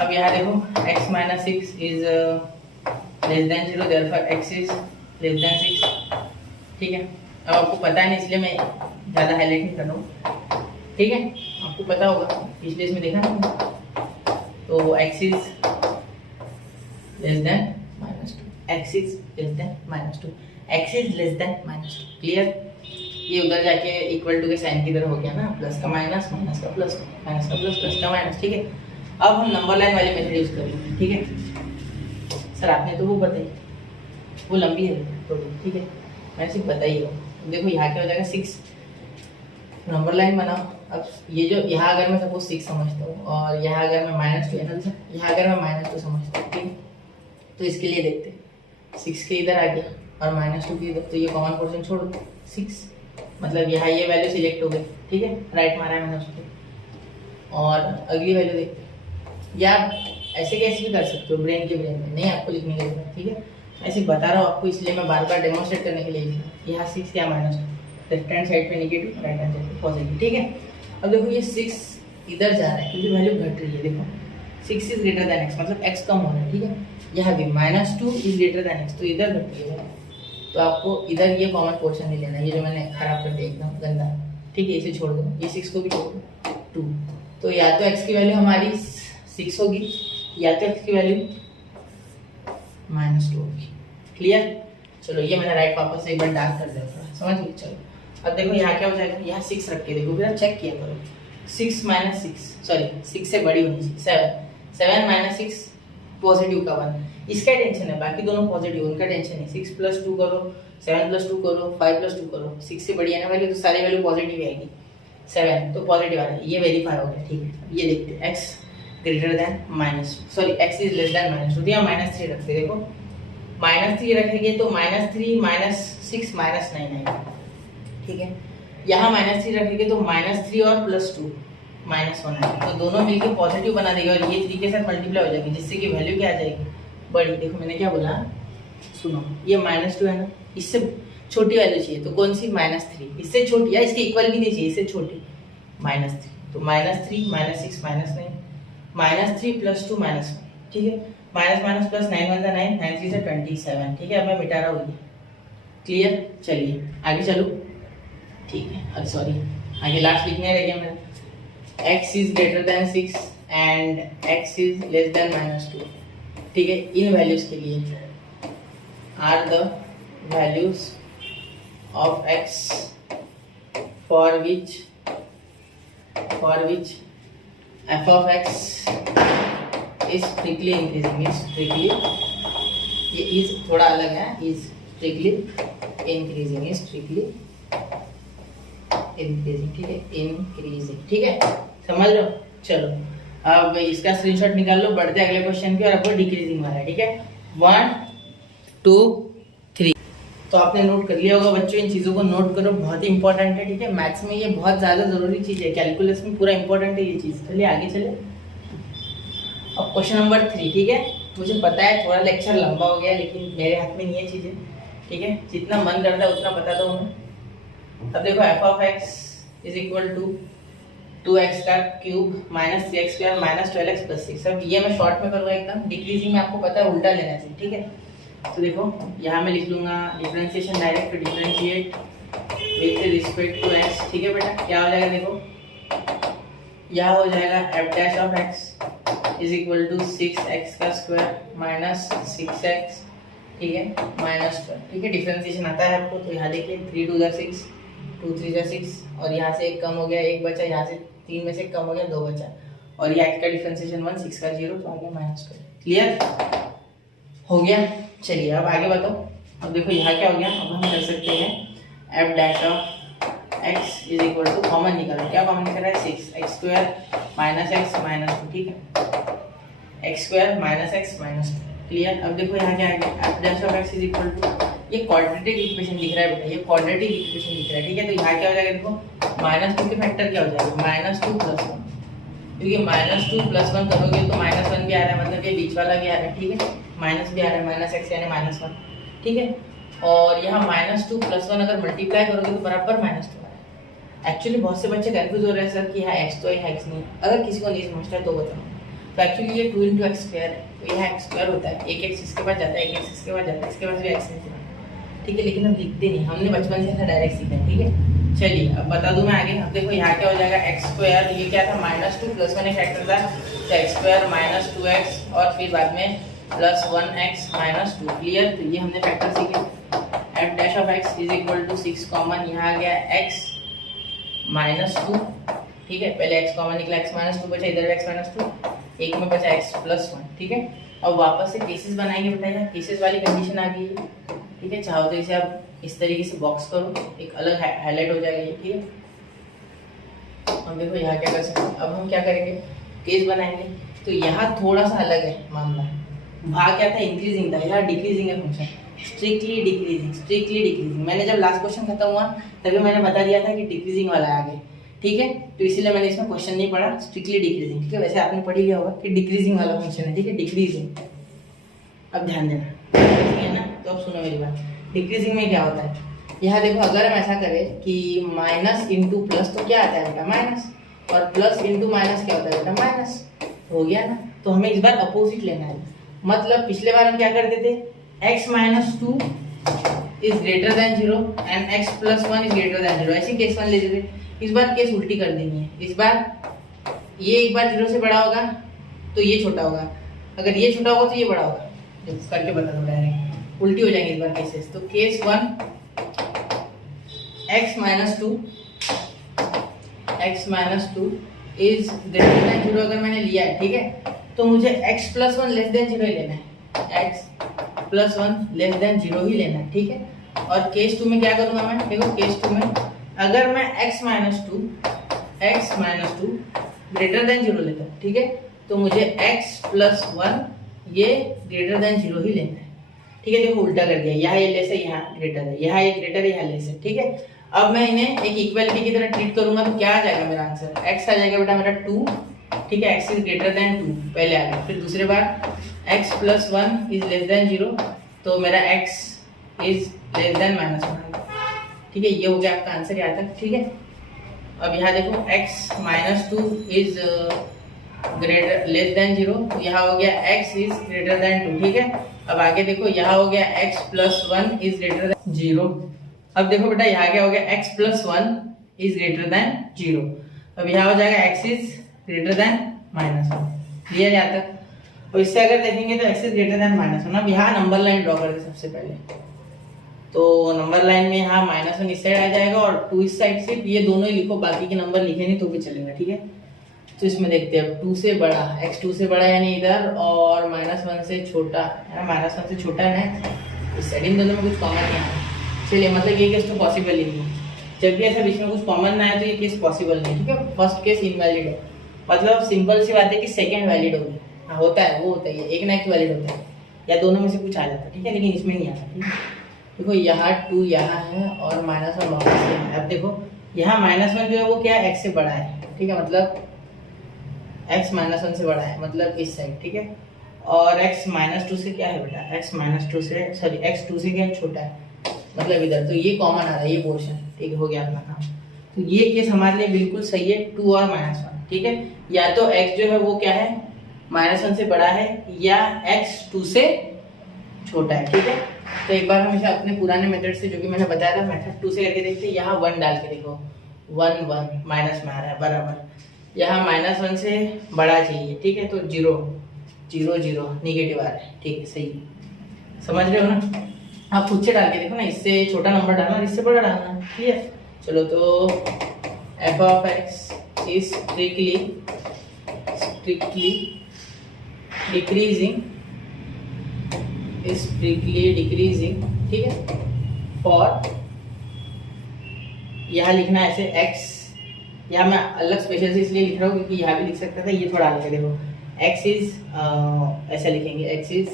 अब यहाँ देखो x minus 6 is less then 0, therefore x is less then 6। ठीक है, अब आपको पता है नहीं इसलिए मैं ज़्यादा हाईलाइट नहीं कर रहा हूँ। ठीक है, आपको पता होगा, पिछले इसमें देखा ना, तो x is less then x is less than -2, x is less than -2। Clear? ये उधर जाके इक्वल टू के साइन की तरह हो गया ना, प्लस का माइनस, माइनस का प्लस, माइनस का प्लस, प्लस का माइनस। ठीक है, अब हम नंबर लाइन वाली मेथड यूज करेंगे। ठीक है सर, आपने तो वो बताई, वो लंबी है थोड़ी। ठीक है, मैंने सिर्फ बताई हो। देखो यहाँ क्या हो जाएगा 6, नंबर लाइन बनाओ। अब ये जो यहाँ अगर मैं सपोज 6 समझता हूँ और यहाँ अगर मैं -2 है ना, यहाँ अगर मैं -2 समझता हूँ, ठीक, तो इसके लिए देखते हैं 6 के इधर आ गया और -2 के इधर, तो ये कॉमन पोर्शन छोड़ दो 6, मतलब यहाँ ये वैल्यू सिलेक्ट हो गई। ठीक है, राइट मारा है मैंने उसको। और अगली वैल्यू देखते हैं, या ऐसे कैसे भी कर सकते हो ब्रेन के ब्रेन में, नहीं आपको लिखने की जरूरत। ठीक है, ऐसे बता रहा हूँ आपको, इसलिए मैं बार बार डेमोन्स्ट्रेट करने के लिए लिखा। यहाँ 6 या -2, लेफ्ट हैंड साइड पे नेगेटिव, राइट हैंड साइड पे पॉजिटिव। ठीक है, अब देखो ये 6 इधर जा रहा है क्योंकि वैल्यू घट रही है। देखो 6 इज ग्रेटर देन x, मतलब x कम हो रहा है। ठीक है, यहाँ भी -2 इज ग्रेटर देन x, तो इधर घट रही है, तो आपको इधर ये कॉमन पोर्शन नहीं लेना, ये जो मैंने खराब कर दिया एकदम गंदा। ठीक है, इसे छोड़ दो, ये 6 को भी छोड़ दो 2, तो या तो x की वैल्यू हमारी 6 होगी या तो x की वैल्यू -2 होगी। क्लियर? चलो ये मैंने राइट वापस से एक बार डार्क कर दिया थोड़ा, समझ गए? चलो अब देखो यहाँ क्या हो जाएगा, यहाँ 6 रख के देखो, फिर चेक किया करो। 6 - 6, सॉरी 6 से बड़ी होनी चाहिए, 7, 7 - 6 पॉजिटिव का 1, इसका टेंशन है, बाकी दोनों पॉजिटिव, उनका टेंशन है। 6 + 2 करो, 7 + 2 करो, 5 + 2 करो, 6 से बड़ी है ना वैल्यू, तो सारी वैल्यू पॉजिटिव आएगी। 7 तो पॉजिटिव आ रहा है, ये वेरीफाई हो गया। ठीक है, अब ये देखते हैं x greater than sorry x is less than -2, तो यहाँ -3 रखते, देखो -3 रखेंगे तो -3 - 6 -9 आएगा। ठीक है, यहाँ -3 रखेंगे तो -3 और +2 -1 आएगा, तो दोनों मिलकर पॉजिटिव बना देगा और ये 3 के साथ मल्टीप्लाई हो जाएगी, जिससे कि वैल्यू क्या आ जाएगी, बड़ी। देखो मैंने क्या बोला, सुनो, ये -2 है ना, इससे छोटी वैल्यू चाहिए, तो कौन सी, -3, इससे छोटी या इसके इक्वल भी नहीं चाहिए, इससे छोटी -3, तो -3 - 6 -9, -3 + 2 -1। ठीक है, माइनस प्लस 9 × 9, 9 3 से 27। ठीक है, अब मैं मिटा रहा हूँ। क्लियर? चलिए आगे चलो। ठीक है, अरे सॉरी, आगे लास्ट लिखने रह गया मेरा, x is greater than 6 and x is less than -2। ठीक है, इन वैल्यूज के लिए are the values of x for which f of x is strictly increasing, is strictly, ये is थोड़ा अलग है, is strictly increasing, is strictly increasing। ठीक है, increasing। ठीक है, समझ लो। चलो अब इसका स्क्रीनशॉट निकाल लो, बढ़ते अगले क्वेश्चन की, और अब डिक्रीजिंग वाला है। ठीक है, 1 2 3। तो आपने नोट कर लिया होगा बच्चों, इन चीज़ों को नोट करो, बहुत ही इंपॉर्टेंट है। ठीक है, मैथ्स में ये बहुत ज़्यादा ज़रूरी चीज़ है, कैलकुलस में पूरा इंपॉर्टेंट है ये चीज़। चलिए आगे चले। अब क्वेश्चन नंबर 3। ठीक है, मुझे पता है थोड़ा लेक्चर लंबा हो गया, लेकिन मेरे हाथ में नहीं है चीज़ें। ठीक है, जितना मन करता है उतना बता दो मैं। अब देखो f of x is equal to 2x का क्यूब -3x² -12x + 6। अब ये मैं शॉर्ट में करूँगा एकदम, डिक्रीजिंग में आपको पता है उल्टा लेना चाहिए। ठीक है, तो देखो यहाँ मैं लिख लूँगा differentiation direct, differentiate with respect to x। ठीक है बेटा, क्या हो जाएगा, देखो यह हो जाएगा f' of x is equal to 6x² - 6x। ठीक है, -12। ठीक है, डिफरेंशिएशन आता है आपको, तो यहाँ देखिए 3 2 6, 2 3 6, और यहाँ से 1 कम हो गया, 1 बचा, यहाँ से 3 में से कम हो गया, 2 बचा, और ये x का डिफरेंशिएशन 1, 6 का 0, तो आ गया -12। क्लियर हो गया? चलिए अब आगे बताओ। अब देखो यहाँ क्या हो गया, अब हम कर सकते हैं f' of x is equal to, common निकालो, क्या कॉमन निकल रहा है, 6x² - x -2। ठीक है, x² - x -2। क्लियर? अब देखो यहाँ क्या है, f' of x is equal to, ये क्वाड्रेटिक इक्वेशन दिख रहा है बेटा, ये क्वाड्रेटिक इक्वेशन दिख रहा है। ठीक है, तो यहाँ क्या हो जाएगा, देखो -2 के फैक्टर क्या हो जाएगा, -2 + 1, क्योंकि -2 + 1 करोगे तो -1 भी आ रहा है, मतलब ये बीच वाला भी आ रहा है। ठीक है, माइनस भी आ रहा है, -x यानी -1। ठीक है, और यहाँ -2 + 1 अगर मल्टीप्लाई करोगे तो बराबर -2 आ रहा है। एक्चुअली बहुत से बच्चे कंफ्यूज हो रहे हैं सर कि यहाँ x तो है, x नहीं। अगर किसी को नहीं समझता है तो बताओ, तो एक्चुअली ये 2 × x² है, तो यहाँ x² होता है, एक x इसके पास जाता है, एक x इसके पास जाता है, इसके पास भी x नहीं जाता। ठीक है, लेकिन हम लिखते नहीं, हमने बचपन से ऐसा डायरेक्ट सीखा है। ठीक है, चलिए अब बता दूं मैं आगे। अब देखो यहाँ क्या हो जाएगा, x², ये क्या था, -2 + 1 एक फैक्टर था, तो x² - 2x, और फिर बाद में प्लस 1x माइनस 2। क्लियर? तो ये हमने फैक्टर सीखे। F dash of x is equal to 6 common, यहाँ आ गया x माइनस 2। ठीक है, पहले x कॉमन निकला, x माइनस 2 बचा, इधर x माइनस 2, एक में बचा x प्लस 1। ठीक है, अब वापस से केसेस बनाएंगे। बताइए, केसेस वाली कंडीशन आ गई है। ठीक है, चाहो तो इसे आप इस तरीके से बॉक्स करो, एक अलग हाईलाइट हो जाएगा ये। ठीक है, अब देखो यहाँ क्या कर सकते हैं। अब हम क्या करेंगे, केस बनाएंगे। तो यहाँ थोड़ा सा अलग है मामला। वहाँ क्या था, इंक्रीजिंग था, यहाँ डिक्रीजिंग है function. Strictly decreasing, strictly decreasing. मैंने जब लास्ट क्वेश्चन खत्म हुआ तभी मैंने बता दिया था कि डिक्रीजिंग वाला है आगे। ठीक है, तो इसीलिए मैंने इसमें क्वेश्चन नहीं पढ़ा, स्ट्रिक्टली डिक्रीजिंग। ठीक है, वैसे आपने पढ़ लिया होगा कि डिक्रीजिंग वाला फंक्शन है। ठीक है, डिक्रीजिंग। अब ध्यान देना, ठीक है ना? तो अब सुनो मेरी बात, डिक्रीजिंग में क्या होता है। यहाँ देखो, अगर हम ऐसा करें कि माइनस इंटू प्लस, तो क्या आता है बेटा, माइनस। और प्लस इंटू माइनस क्या होता है बेटा, माइनस। हो गया ना? तो हमें इस बार अपोजिट लेना है। मतलब पिछले बार हम क्या करते थे, x minus 2 is greater than 0 and x plus 1 is greater than 0, ऐसे केस 1 लेते थे। इस बार केस उल्टी कर देनी है। इस बार ये एक बार 0 से बड़ा होगा तो ये छोटा होगा, अगर ये छोटा होगा तो ये बड़ा होगा। जब करके बता दो, डायरेक्ट उल्टी हो जाएंगे इस बार केसेस। तो case 1 x minus 2 is greater than 0 अगर मैंने लिया है। ठीक है, तो मुझे x प्लस 1 लेस देन 0 ही लेना है, x प्लस 1 लेस देन 0 ही लेना है। ठीक है, और केस 2 में क्या करूंगा मैं, देखो केस 2 में अगर मैं x माइनस 2 ग्रेटर देन 0 लेता हूँ। ठीक है, तो मुझे x प्लस 1 ये ग्रेटर देन 0 ही लेना है। ठीक है, देखो उल्टा कर दिया, यहाँ ये लेस है, यहाँ ग्रेटर है, यहाँ ये ग्रेटर है, यहाँ लेस है। ठीक है, अब मैं इन्हें एक इक्वालिटी की तरह ट्रीट करूंगा तो क्या आ जाएगा मेरा आंसर, x आ जाएगा बेटा मेरा 2। ठीक है, x इज ग्रेटर देन 2 पहले आ गया। फिर दूसरे बार x plus 1 is less then 0, तो मेरा x is less then minus 1। ठीक है, ये हो गया आपका आंसर यहाँ तक। ठीक है, अब यहाँ देखो x minus 2 is greater less than 0, तो यहाँ हो गया x इज ग्रेटर देन 2। ठीक है, अब आगे देखो, यहाँ हो गया x plus 1 is greater than 0। अब देखो बेटा, यहाँ क्या हो गया, x plus 1 is greater than 0। अब यहाँ हो जाएगा x is greater then minus 1। Clear यहाँ तक? और इससे अगर देखेंगे तो x is greater then minus 1। अब यहाँ नंबर लाइन ड्रॉ कर दे सबसे पहले। तो नंबर लाइन में यहाँ माइनस 1 इस साइड आ जाएगा और 2 इस साइड से। ये दोनों ही लिखो, बाकी के नंबर लिखे नहीं तो भी चलेगा। ठीक है, तो इसमें देखते हैं 2 से बड़ा, x 2 से बड़ा यानी इधर, और माइनस 1 से छोटा है ना, माइनस 1 से छोटा है ना इस साइड। इन दोनों में कुछ कॉमन नहीं है। चलिए, मतलब ये केस तो पॉसिबल ही नहीं। जब भी ऐसा बीच में कुछ कॉमन ना है तो ये केस पॉसिबल नहीं। ठीक है, फर्स्ट केस इनवैलिड है, मतलब सिंपल सी बात है कि सेकंड वैलिड होगी। हाँ, होता है, वो होता है, एक ना एक वैलिड होता है, या दोनों में से कुछ आ जाता है। ठीक है, लेकिन इसमें नहीं आता। ठीक है, देखो यहाँ 2 यहाँ है और माइनस 1 वापस है। अब देखो यहाँ माइनस 1 जो है वो क्या है, x से बड़ा है। ठीक है, मतलब x माइनस 1 से बड़ा है, मतलब इस साइड। ठीक है, और x माइनस 2 से क्या है बेटा, x माइनस 2 से सॉरी x 2 से क्या छोटा है, मतलब इधर। तो ये कॉमन आ रहा है, ये पोर्शन। ठीक है, हो गया अपना काम। तो ये केस हमारे लिए बिल्कुल सही है, 2 और माइनस 1। ठीक है, या तो x जो है वो क्या है, माइनस 1 से बड़ा है, या x 2 से छोटा है। ठीक है, तो एक बार हम इसे अपने पुराने मेथड से, जो कि मैंने बताया था, मेथड 2 से करके देखते हैं। यहाँ 1 डाल के देखो, 1 1 माइनस में आ रहा है बराबर। यहाँ माइनस 1 से बड़ा चाहिए। ठीक है, तो 0 0 0 निगेटिव आ रहा है। ठीक है, सही समझ रहे हो ना? आप खुद से डाल के देखो ना, इससे छोटा नंबर डालना और इससे बड़ा डालना। क्लियर? चलो, तो f of x is strictly decreasing. ठीक है, फॉर यहाँ लिखना है ऐसे x, यहाँ मैं अलग स्पेशल से इसलिए लिख रहा हूँ क्योंकि यहाँ भी लिख सकता था, ये थोड़ा अलग है। देखो x इज ऐसा लिखेंगे, x इज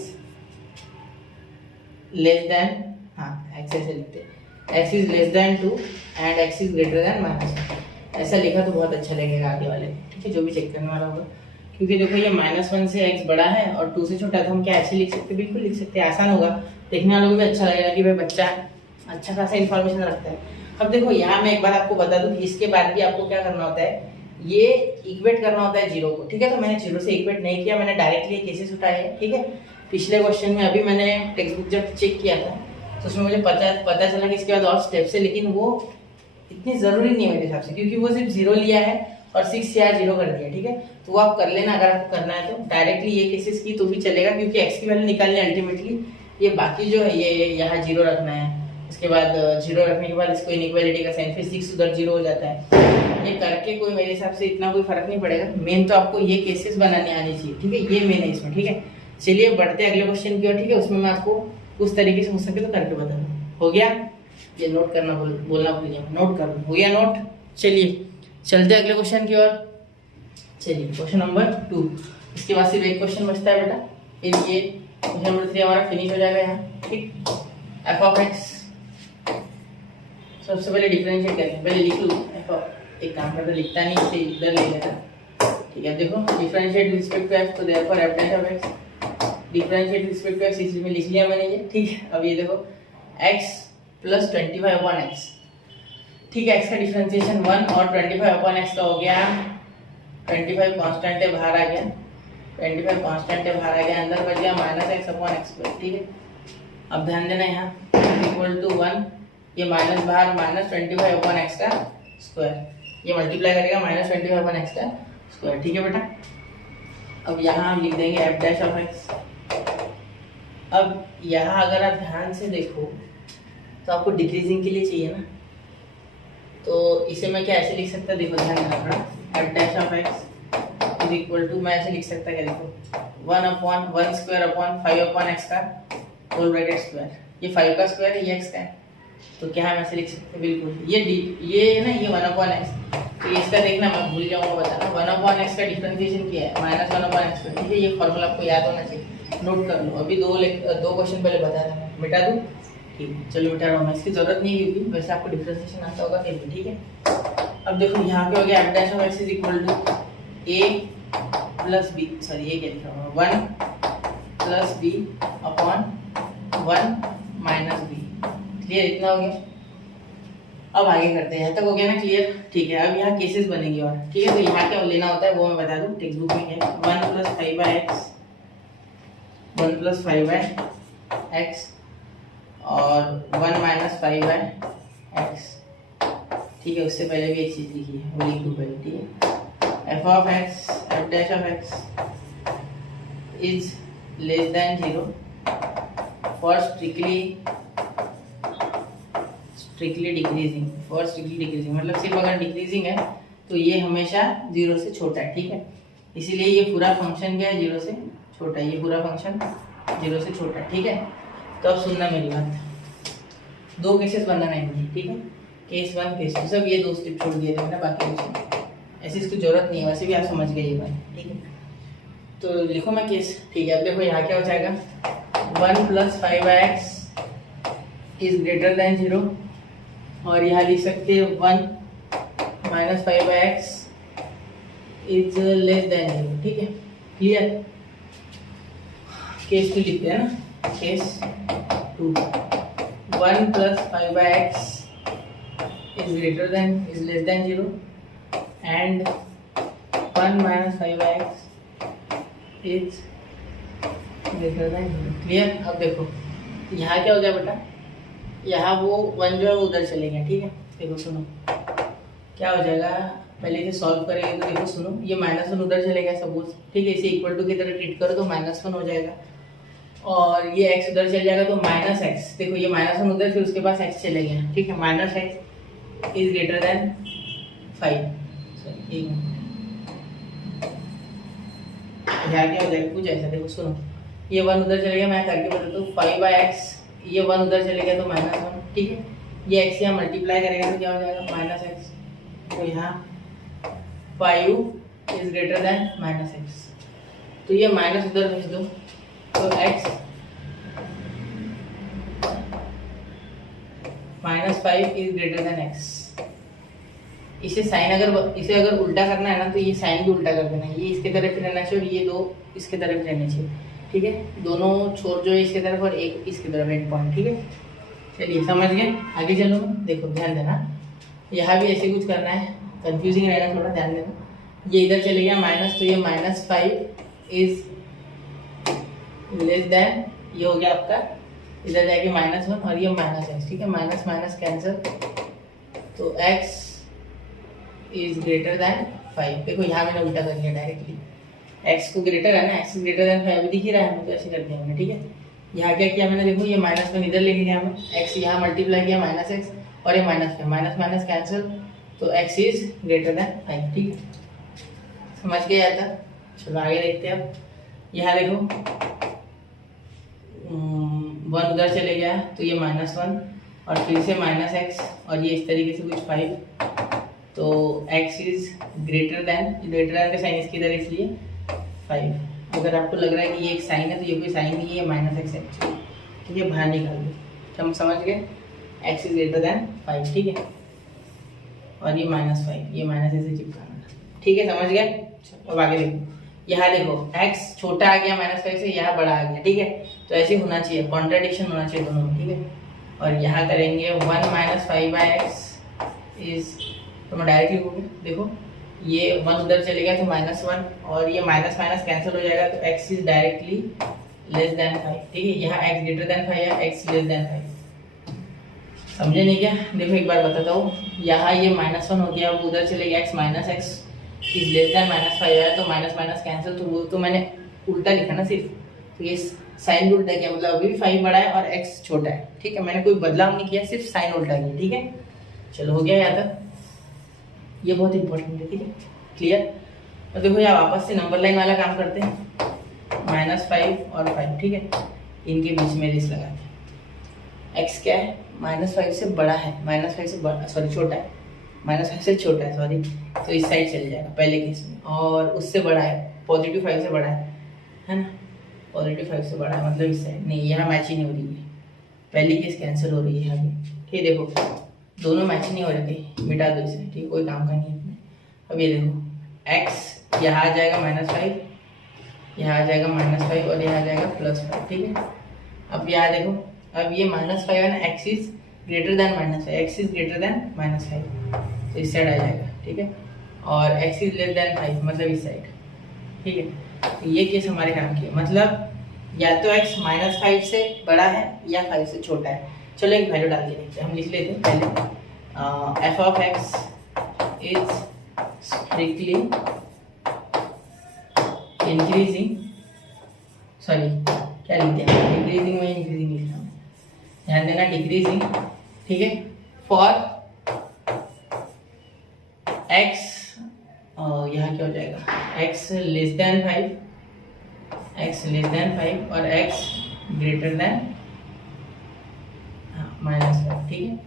लेस देन, हाँ x ऐसे लिखते हैं, x is less than 2 and x is greater then minus 1। ऐसा लिखा तो बहुत अच्छा लगेगा आगे वाले। ठीक है, जो भी चेक करने वाला होगा, क्योंकि देखो ये माइनस 1 से x बड़ा है और 2 से छोटा है, तो हम क्या ऐसे लिख सकते हैं, बिल्कुल लिख सकते हैं, आसान होगा। देखने वालों को भी अच्छा लगेगा कि भाई बच्चा अच्छा खासा इन्फॉर्मेशन रखता है। अब देखो यहाँ मैं एक बार आपको बता दूं कि इसके बाद भी आपको क्या करना होता है, ये इक्वेट करना होता है 0 को। ठीक है, तो मैंने 0 से इक्वेट नहीं किया, मैंने डायरेक्टली केसेस उठाए हैं। ठीक है, पिछले क्वेश्चन में अभी मैंने टेक्स्ट बुक जब चेक किया था तो उसमें मुझे पता चला कि इसके बाद और स्टेप्स है, लेकिन वो इतनी ज़रूरी नहीं है मेरे हिसाब से, क्योंकि वो सिर्फ 0 लिया है और 6 यहाँ 0 कर दिया, ठीक है। तो वो आप कर लेना अगर आपको करना है तो। डायरेक्टली ये केसेस की तो भी चलेगा, क्योंकि एक्स की वैल्यू निकालनी है अल्टीमेटली। ये बाकी जो है ये यहाँ 0 रखना है, उसके बाद 0 रखने के बाद इसको इनइक्वालिटी का साइन, फिर 6 उधर 0 हो जाता है। ये करके कोई मेरे हिसाब से इतना कोई फर्क नहीं पड़ेगा। मेन तो आपको ये केसेस बनाने आनी चाहिए, ठीक है। ये मेन है इसमें, ठीक है। चलिए बढ़ते अगले क्वेश्चन की ओर, ठीक है। उसमें मैं आपको उस तरीके से हो सके तो करके बता दूँ। हो गया, ये नोट करना बोलना भूल गया, नोट कर लो। हो गया नोट। चलिए चलते अगले क्वेश्चन की ओर। चलिए क्वेश्चन नंबर 2। इसके बाद सिर्फ एक क्वेश्चन बचता है बेटा, फिर ये क्वेश्चन नंबर 3 हमारा फिनिश हो जाएगा यहाँ, ठीक। एफ ऑफ एक्स, सबसे पहले डिफरेंशिएट करेंगे। पहले लिख लूँ एफ ऑफ, एक काम करता लिखता नहीं, इसे इधर ले लेता, ठीक है। देखो differentiate with respect to x, तो therefore f dash of x differentiate with respect to x, इसमें लिख लिया मैंने ये, ठीक है। अब ये देखो x प्लस 25/x, ठीक है। x का डिफरेंशिएशन 1 और 25/x का हो गया। 25 कांस्टेंट है, बाहर आ गया। 25 कांस्टेंट है, बाहर आ गया। अंदर बच गया -x/x², ठीक है। अब ध्यान देना यहाँ इक्वल टू 1, ये माइनस बाहर, -25/x का स्क्वायर, ये मल्टीप्लाई करेगा -25/x का स्क्वायर, ठीक है बेटा। अब यहाँ हम लिख देंगे f डैश ऑफ x। अब यहाँ अगर आप ध्यान से देखो तो आपको डिक्रीजिंग के लिए चाहिए ना, तो इसे मैं क्या ऐसे लिख सकता, देखो ध्यान देना पड़ा, f dash of x is equal to, मैं ऐसे लिख सकता क्या, देखो 1/1² का होल ब्रैकेट स्क्वायर। ये 5 का स्क्वायर है, ये x का है, तो क्या हम ऐसे लिख सकते हैं, बिल्कुल ये ना, ये 1/x, तो इसका देखना मैं भूल जाऊंगा बताना। 1/x का डिफरेंशिएशन क्या है, -1/x, ठीक है। ये फॉर्मूला आपको याद होना चाहिए, नोट कर लो। अभी दो क्वेश्चन पहले बता देना, मिटा दूँ, ठीक है। चलो मिटा रहा हूँ मैं, इसकी जरूरत नहीं है क्योंकि वैसे आपको डिफरेंशिएशन आता होगा फिर भी, ठीक है। अब देखो यहाँ पे हो गया f dash of x is equal to a plus b, sorry ये क्या लिख रहा हूँ, 1 plus b upon 1 minus b, clear, इतना हो गया। अब आगे करते हैं, यहाँ तक हो गया ना, क्लियर, ठीक है। अब यहाँ केसेस बनेंगे और, ठीक है। तो यहाँ क्या लेना होता है वो मैं बता दूँ, टेक्स्ट बुक में है 1 प्लस 5/x, 1 प्लस 5/x और 1 माइनस 5/x, ठीक है। उससे पहले भी एक चीज लिखी है, वो लिख दूँ पहले, ठीक है। F of x, F dash of x is less then 0 for strictly decreasing, for strictly decreasing मतलब सिर्फ अगर डिक्रीजिंग है तो ये हमेशा 0 से छोटा है, ठीक है। इसीलिए ये पूरा फंक्शन क्या है, 0 से छोटा है, ये पूरा फंक्शन 0 से छोटा है, ठीक है। तो अब सुनना मेरी बात, दो केसेस बनाना है मुझे, ठीक है। केस 1 केस 2, सब ये दो स्टेप छोड़ दिए थे ना, बाकी कुछ ऐसी इसकी जरूरत नहीं है, वैसे भी आप समझ गए ये बात, ठीक है। तो लिखो मैं केस, ठीक है। अब देखो यहाँ क्या हो जाएगा, 1 plus 5/x is greater than 0, और यहाँ लिख सकते हैं 1 minus 5/x is less then 0, ठीक है, क्लियर। केस 2 लिखते हैं ना, case 2, 1 plus 5/x is less than 0 and 1 minus 5/x is greater than 0, clear. अब देखो यहाँ क्या हो गया बेटा, यहाँ वो 1 जो है वो उधर चले गया, ठीक है। देखो सुनो क्या हो जाएगा, पहले इसे सॉल्व करेंगे तो देखो सुनो, ये -1 उधर चले गया सपोज, ठीक है। इसे इक्वल टू की तरह ट्रीट करो तो -1 हो जाएगा, और ये x उधर चल जाएगा तो -x, देखो ये -1 उधर, फिर उसके पास x चले गया, ठीक है। -x इज ग्रेटर देन 5, यहाँ क्या हो जाएगा कुछ ऐसा, देखो सुनो, ये 1 उधर चले गया, मैं करके बताता हूँ, 5/x, ये 1 उधर चले गया तो -1, ठीक है। ये x यहाँ मल्टीप्लाई करेगा तो क्या हो जाएगा -x, तो यहाँ 5 इज ग्रेटर देन -x, तो ये माइनस उधर भेज दो, तो x -5 is greater then x। इसे साइन इसे अगर उल्टा करना है ना तो ये साइन भी उल्टा कर देना, ये इसके तरफ रहना चाहिए और ये दो इसके तरफ रहने चाहिए, ठीक है। दोनों छोर जो है इसके तरफ और एक इसके तरफ एंड पॉइंट, ठीक है। चलिए समझ गए, आगे चलो। देखो ध्यान देना, यहाँ भी ऐसे कुछ करना है, कंफ्यूजिंग रहेगा थोड़ा, ध्यान देना। ये इधर चले गया माइनस, तो ये -5 इज लेस देन, ये हो गया आपका, इधर जाके -1 और ये -x, ठीक है। माइनस माइनस कैंसिल, तो x इज ग्रेटर देन 5। देखो यहाँ मैंने उल्टा कर दिया डायरेक्टली, x को ग्रेटर है ना, x इज ग्रेटर देन 5 अभी दिख ही रहा है मुझे, ऐसे कर दिया मैंने। ठीक है, यहाँ क्या किया मैंने, देखो ये माइनस में इधर लेके गया मैं, x यहाँ मल्टीप्लाई किया माइनस एक्स और ये माइनस में, माइनस माइनस कैंसिल, तो x इज ग्रेटर देन 5। ठीक है, समझ गया था। चलो आगे देखते हैं। अब यहाँ देखो 1 उधर चले गया तो ये -1 और फिर से माइनस एक्स और ये इस तरीके से कुछ 5, तो x इज ग्रेटर देन का साइन इसकी इधर इसलिए 5। अगर आपको लग रहा है कि ये एक साइन है तो ये कोई साइन नहीं है, माइनस एक्स एक्चुअली। ठीक है, बाहर निकाल दो, तो हम समझ गए x इज ग्रेटर देन 5। ठीक है, और ये -5, ये माइनस ऐसे चिपकाना। ठीक है, समझ गए। अब आगे देखो, यहाँ देखो x छोटा आ गया -5 से, यहाँ बड़ा आ गया। ठीक है, तो ऐसे होना चाहिए, कॉन्ट्राडिक्शन होना चाहिए दोनों में। ठीक है, और यहाँ करेंगे 1 - 5/x इज, तो मैं डायरेक्टली लिखूंगी, देखो ये 1 उधर चलेगा तो -1 और ये माइनस माइनस कैंसिल हो जाएगा, तो x is directly less than 5। ठीक है, यहाँ x ग्रेटर देन 5 है, x लेस देन 5। समझे नहीं क्या? देखो एक बार बताता हूँ, यहाँ ये -1 हो गया, वो उधर चलेगा, x इज लेस देन -5 है, तो माइनस माइनस कैंसिल, तो वो तो मैंने उल्टा लिखा ना सिर्फ, तो ये साइन उल्टा किया, मतलब अभी भी 5 बड़ा है और x छोटा है। ठीक है, मैंने कोई बदलाव नहीं किया, सिर्फ साइन उल्टा किया। ठीक है, चलो हो गया यहाँ तक, ये बहुत इंपॉर्टेंट है। ठीक है, क्लियर। तो देखो यहाँ वापस से नंबर लाइन वाला काम करते हैं, -5 और 5। ठीक है, इनके बीच में रेस लगाते हैं। x क्या है, -5 से बड़ा है, -5 से बड़ा, सॉरी छोटा है, -5 से छोटा है, सॉरी, तो इस साइड चले जाएगा पहले केस में, और उससे बड़ा है, +5 से बड़ा है ना, +5 से बड़ा है, मतलब इस साइड नहीं, यहाँ मैच ही नहीं हो रही है, पहली केस कैंसिल हो रही है अभी। ठीक है, देखो दोनों मैच नहीं हो रहे, मिटा दो इसे। ठीक, कोई काम का नहीं है। अब ये देखो x यहाँ आ जाएगा -5, यहाँ आ जाएगा -5 और यहाँ आ जाएगा +5। ठीक है, अब यहाँ देखो, अब ये -5 है ना, x is greater then -5, x is greater then -5, तो इस साइड आ जाएगा। ठीक है, और x इज लेस देन 5, मतलब इस साइड। ठीक है, तो ये केस हमारे काम की है, मतलब या तो x -5 से बड़ा है या 5 से छोटा है। चलो एक वैल्यू डाल के देखते हैं, हम लिख लेते हैं पहले, f of x is strictly increasing, sorry क्या लिखते हैं, डिक्रीजिंग में इंक्रीजिंग लिखना है, ध्यान देना, डिक्रीजिंग। ठीक है, फॉर x, यहाँ क्या हो जाएगा, x less than 5, x less than 5 और x ग्रेटर देन -5। ठीक है,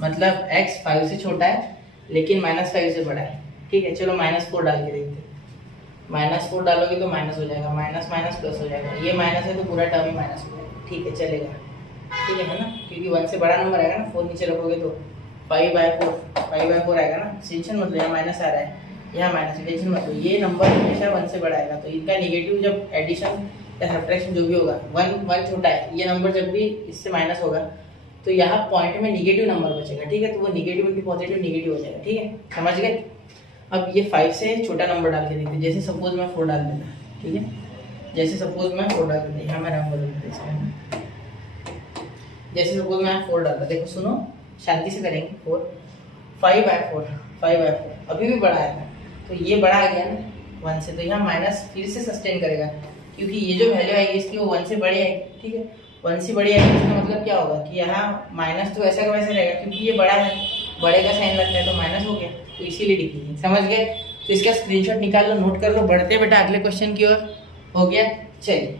मतलब x 5 से छोटा है लेकिन -5 से बड़ा है। ठीक है, चलो -4 डाल के देखते हैं, -4 डालोगे तो माइनस हो जाएगा, माइनस माइनस प्लस हो जाएगा, ये माइनस है तो पूरा टर्म ही माइनस हो जाएगा। ठीक है, चलेगा। ठीक है ना, क्योंकि 1 से बड़ा नंबर आएगा ना, 4 नीचे रखोगे तो 5/4 आएगा ना, टेंशन मतलब यहाँ माइनस आ रहा है, यहाँ माइनस, टेंशन मतलब ये नंबर हमेशा 1 से बड़ा आएगा, तो इनका निगेटिव जब एडिशन या सब्ट्रैक्शन जो भी होगा, 1 छोटा है, ये नंबर जब भी इससे माइनस होगा तो यहाँ पॉइंट में निगेटिव नंबर बचेगा। ठीक है, तो वो निगेटिव इंटू पॉजिटिव निगेटिव हो जाएगा। ठीक है, समझ गए। अब ये 5 से छोटा नंबर डाल के देखते हैं, जैसे सपोज मैं 4 डाल देता। ठीक है, जैसे सपोज मैं 4 डाल देता, यहाँ मैं नंबर देता हूँ, जैसे सपोज मैं 4 डालता, देखो सुनो शांति से करेंगे, 4 5/4 अभी भी बड़ा आएगा, तो ये बड़ा आ गया ना 1 से, तो यहाँ माइनस फिर से सस्टेन करेगा, क्योंकि ये जो वैल्यू आएगी इसकी वो 1 से बड़ी आएगी। ठीक है, 1 से बड़ी आएगी, इसका मतलब क्या होगा कि यहाँ माइनस तो ऐसा का वैसा रहेगा, क्योंकि ये बड़ा है, बड़े का साइन लगता है तो माइनस हो गया, तो इसीलिए डिक्रीजिंग। समझ गए, तो इसका स्क्रीनशॉट निकाल लो, नोट कर लो। बढ़ते बेटा अगले क्वेश्चन की ओर। हो गया, चलिए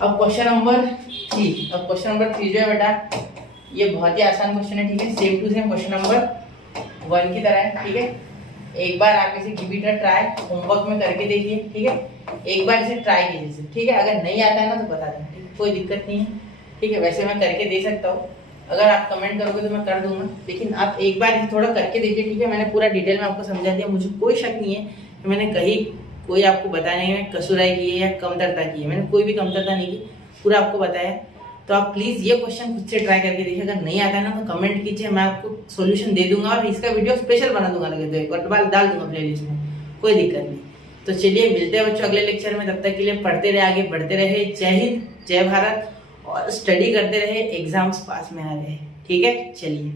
अब क्वेश्चन नंबर 3। अब क्वेश्चन नंबर 3 जो है बेटा, ये बहुत ही आसान क्वेश्चन है। ठीक है, same to same question number 1 की तरह है। ठीक है, एक बार आप इसे give it a try, homework में करके देखिए। ठीक है, एक बार इसे ट्राई कीजिए। ठीक है, अगर नहीं आता है ना तो बता देना, ठीक है, कोई दिक्कत नहीं है। ठीक है, वैसे मैं करके दे सकता हूँ, अगर आप कमेंट करोगे तो मैं कर दूंगा, लेकिन आप एक बार इसे थोड़ा करके देखिए। ठीक है, मैंने पूरा डिटेल में आपको समझा दिया, मुझे कोई शक नहीं है कि मैंने कहीं कोई आपको बताने में कसुराई की है या कमतरता की है, मैंने कोई भी कमतरता नहीं की, पूरा आपको बताया। तो आप प्लीज़ ये क्वेश्चन खुद से ट्राई करके देखिए, अगर नहीं आता है ना तो कमेंट कीजिए, मैं आपको सॉल्यूशन दे दूंगा और इसका वीडियो स्पेशल बना दूंगा, लगे तो एक और डाल दूंगा प्लेलिस्ट में, कोई दिक्कत नहीं। तो चलिए मिलते हैं बच्चों अगले लेक्चर में, तब तक के लिए पढ़ते रहे, आगे बढ़ते रहे। जय हिंद, जय भारत, और स्टडी करते रहे, एग्जाम्स पास में आ रहे। ठीक है, चलिए।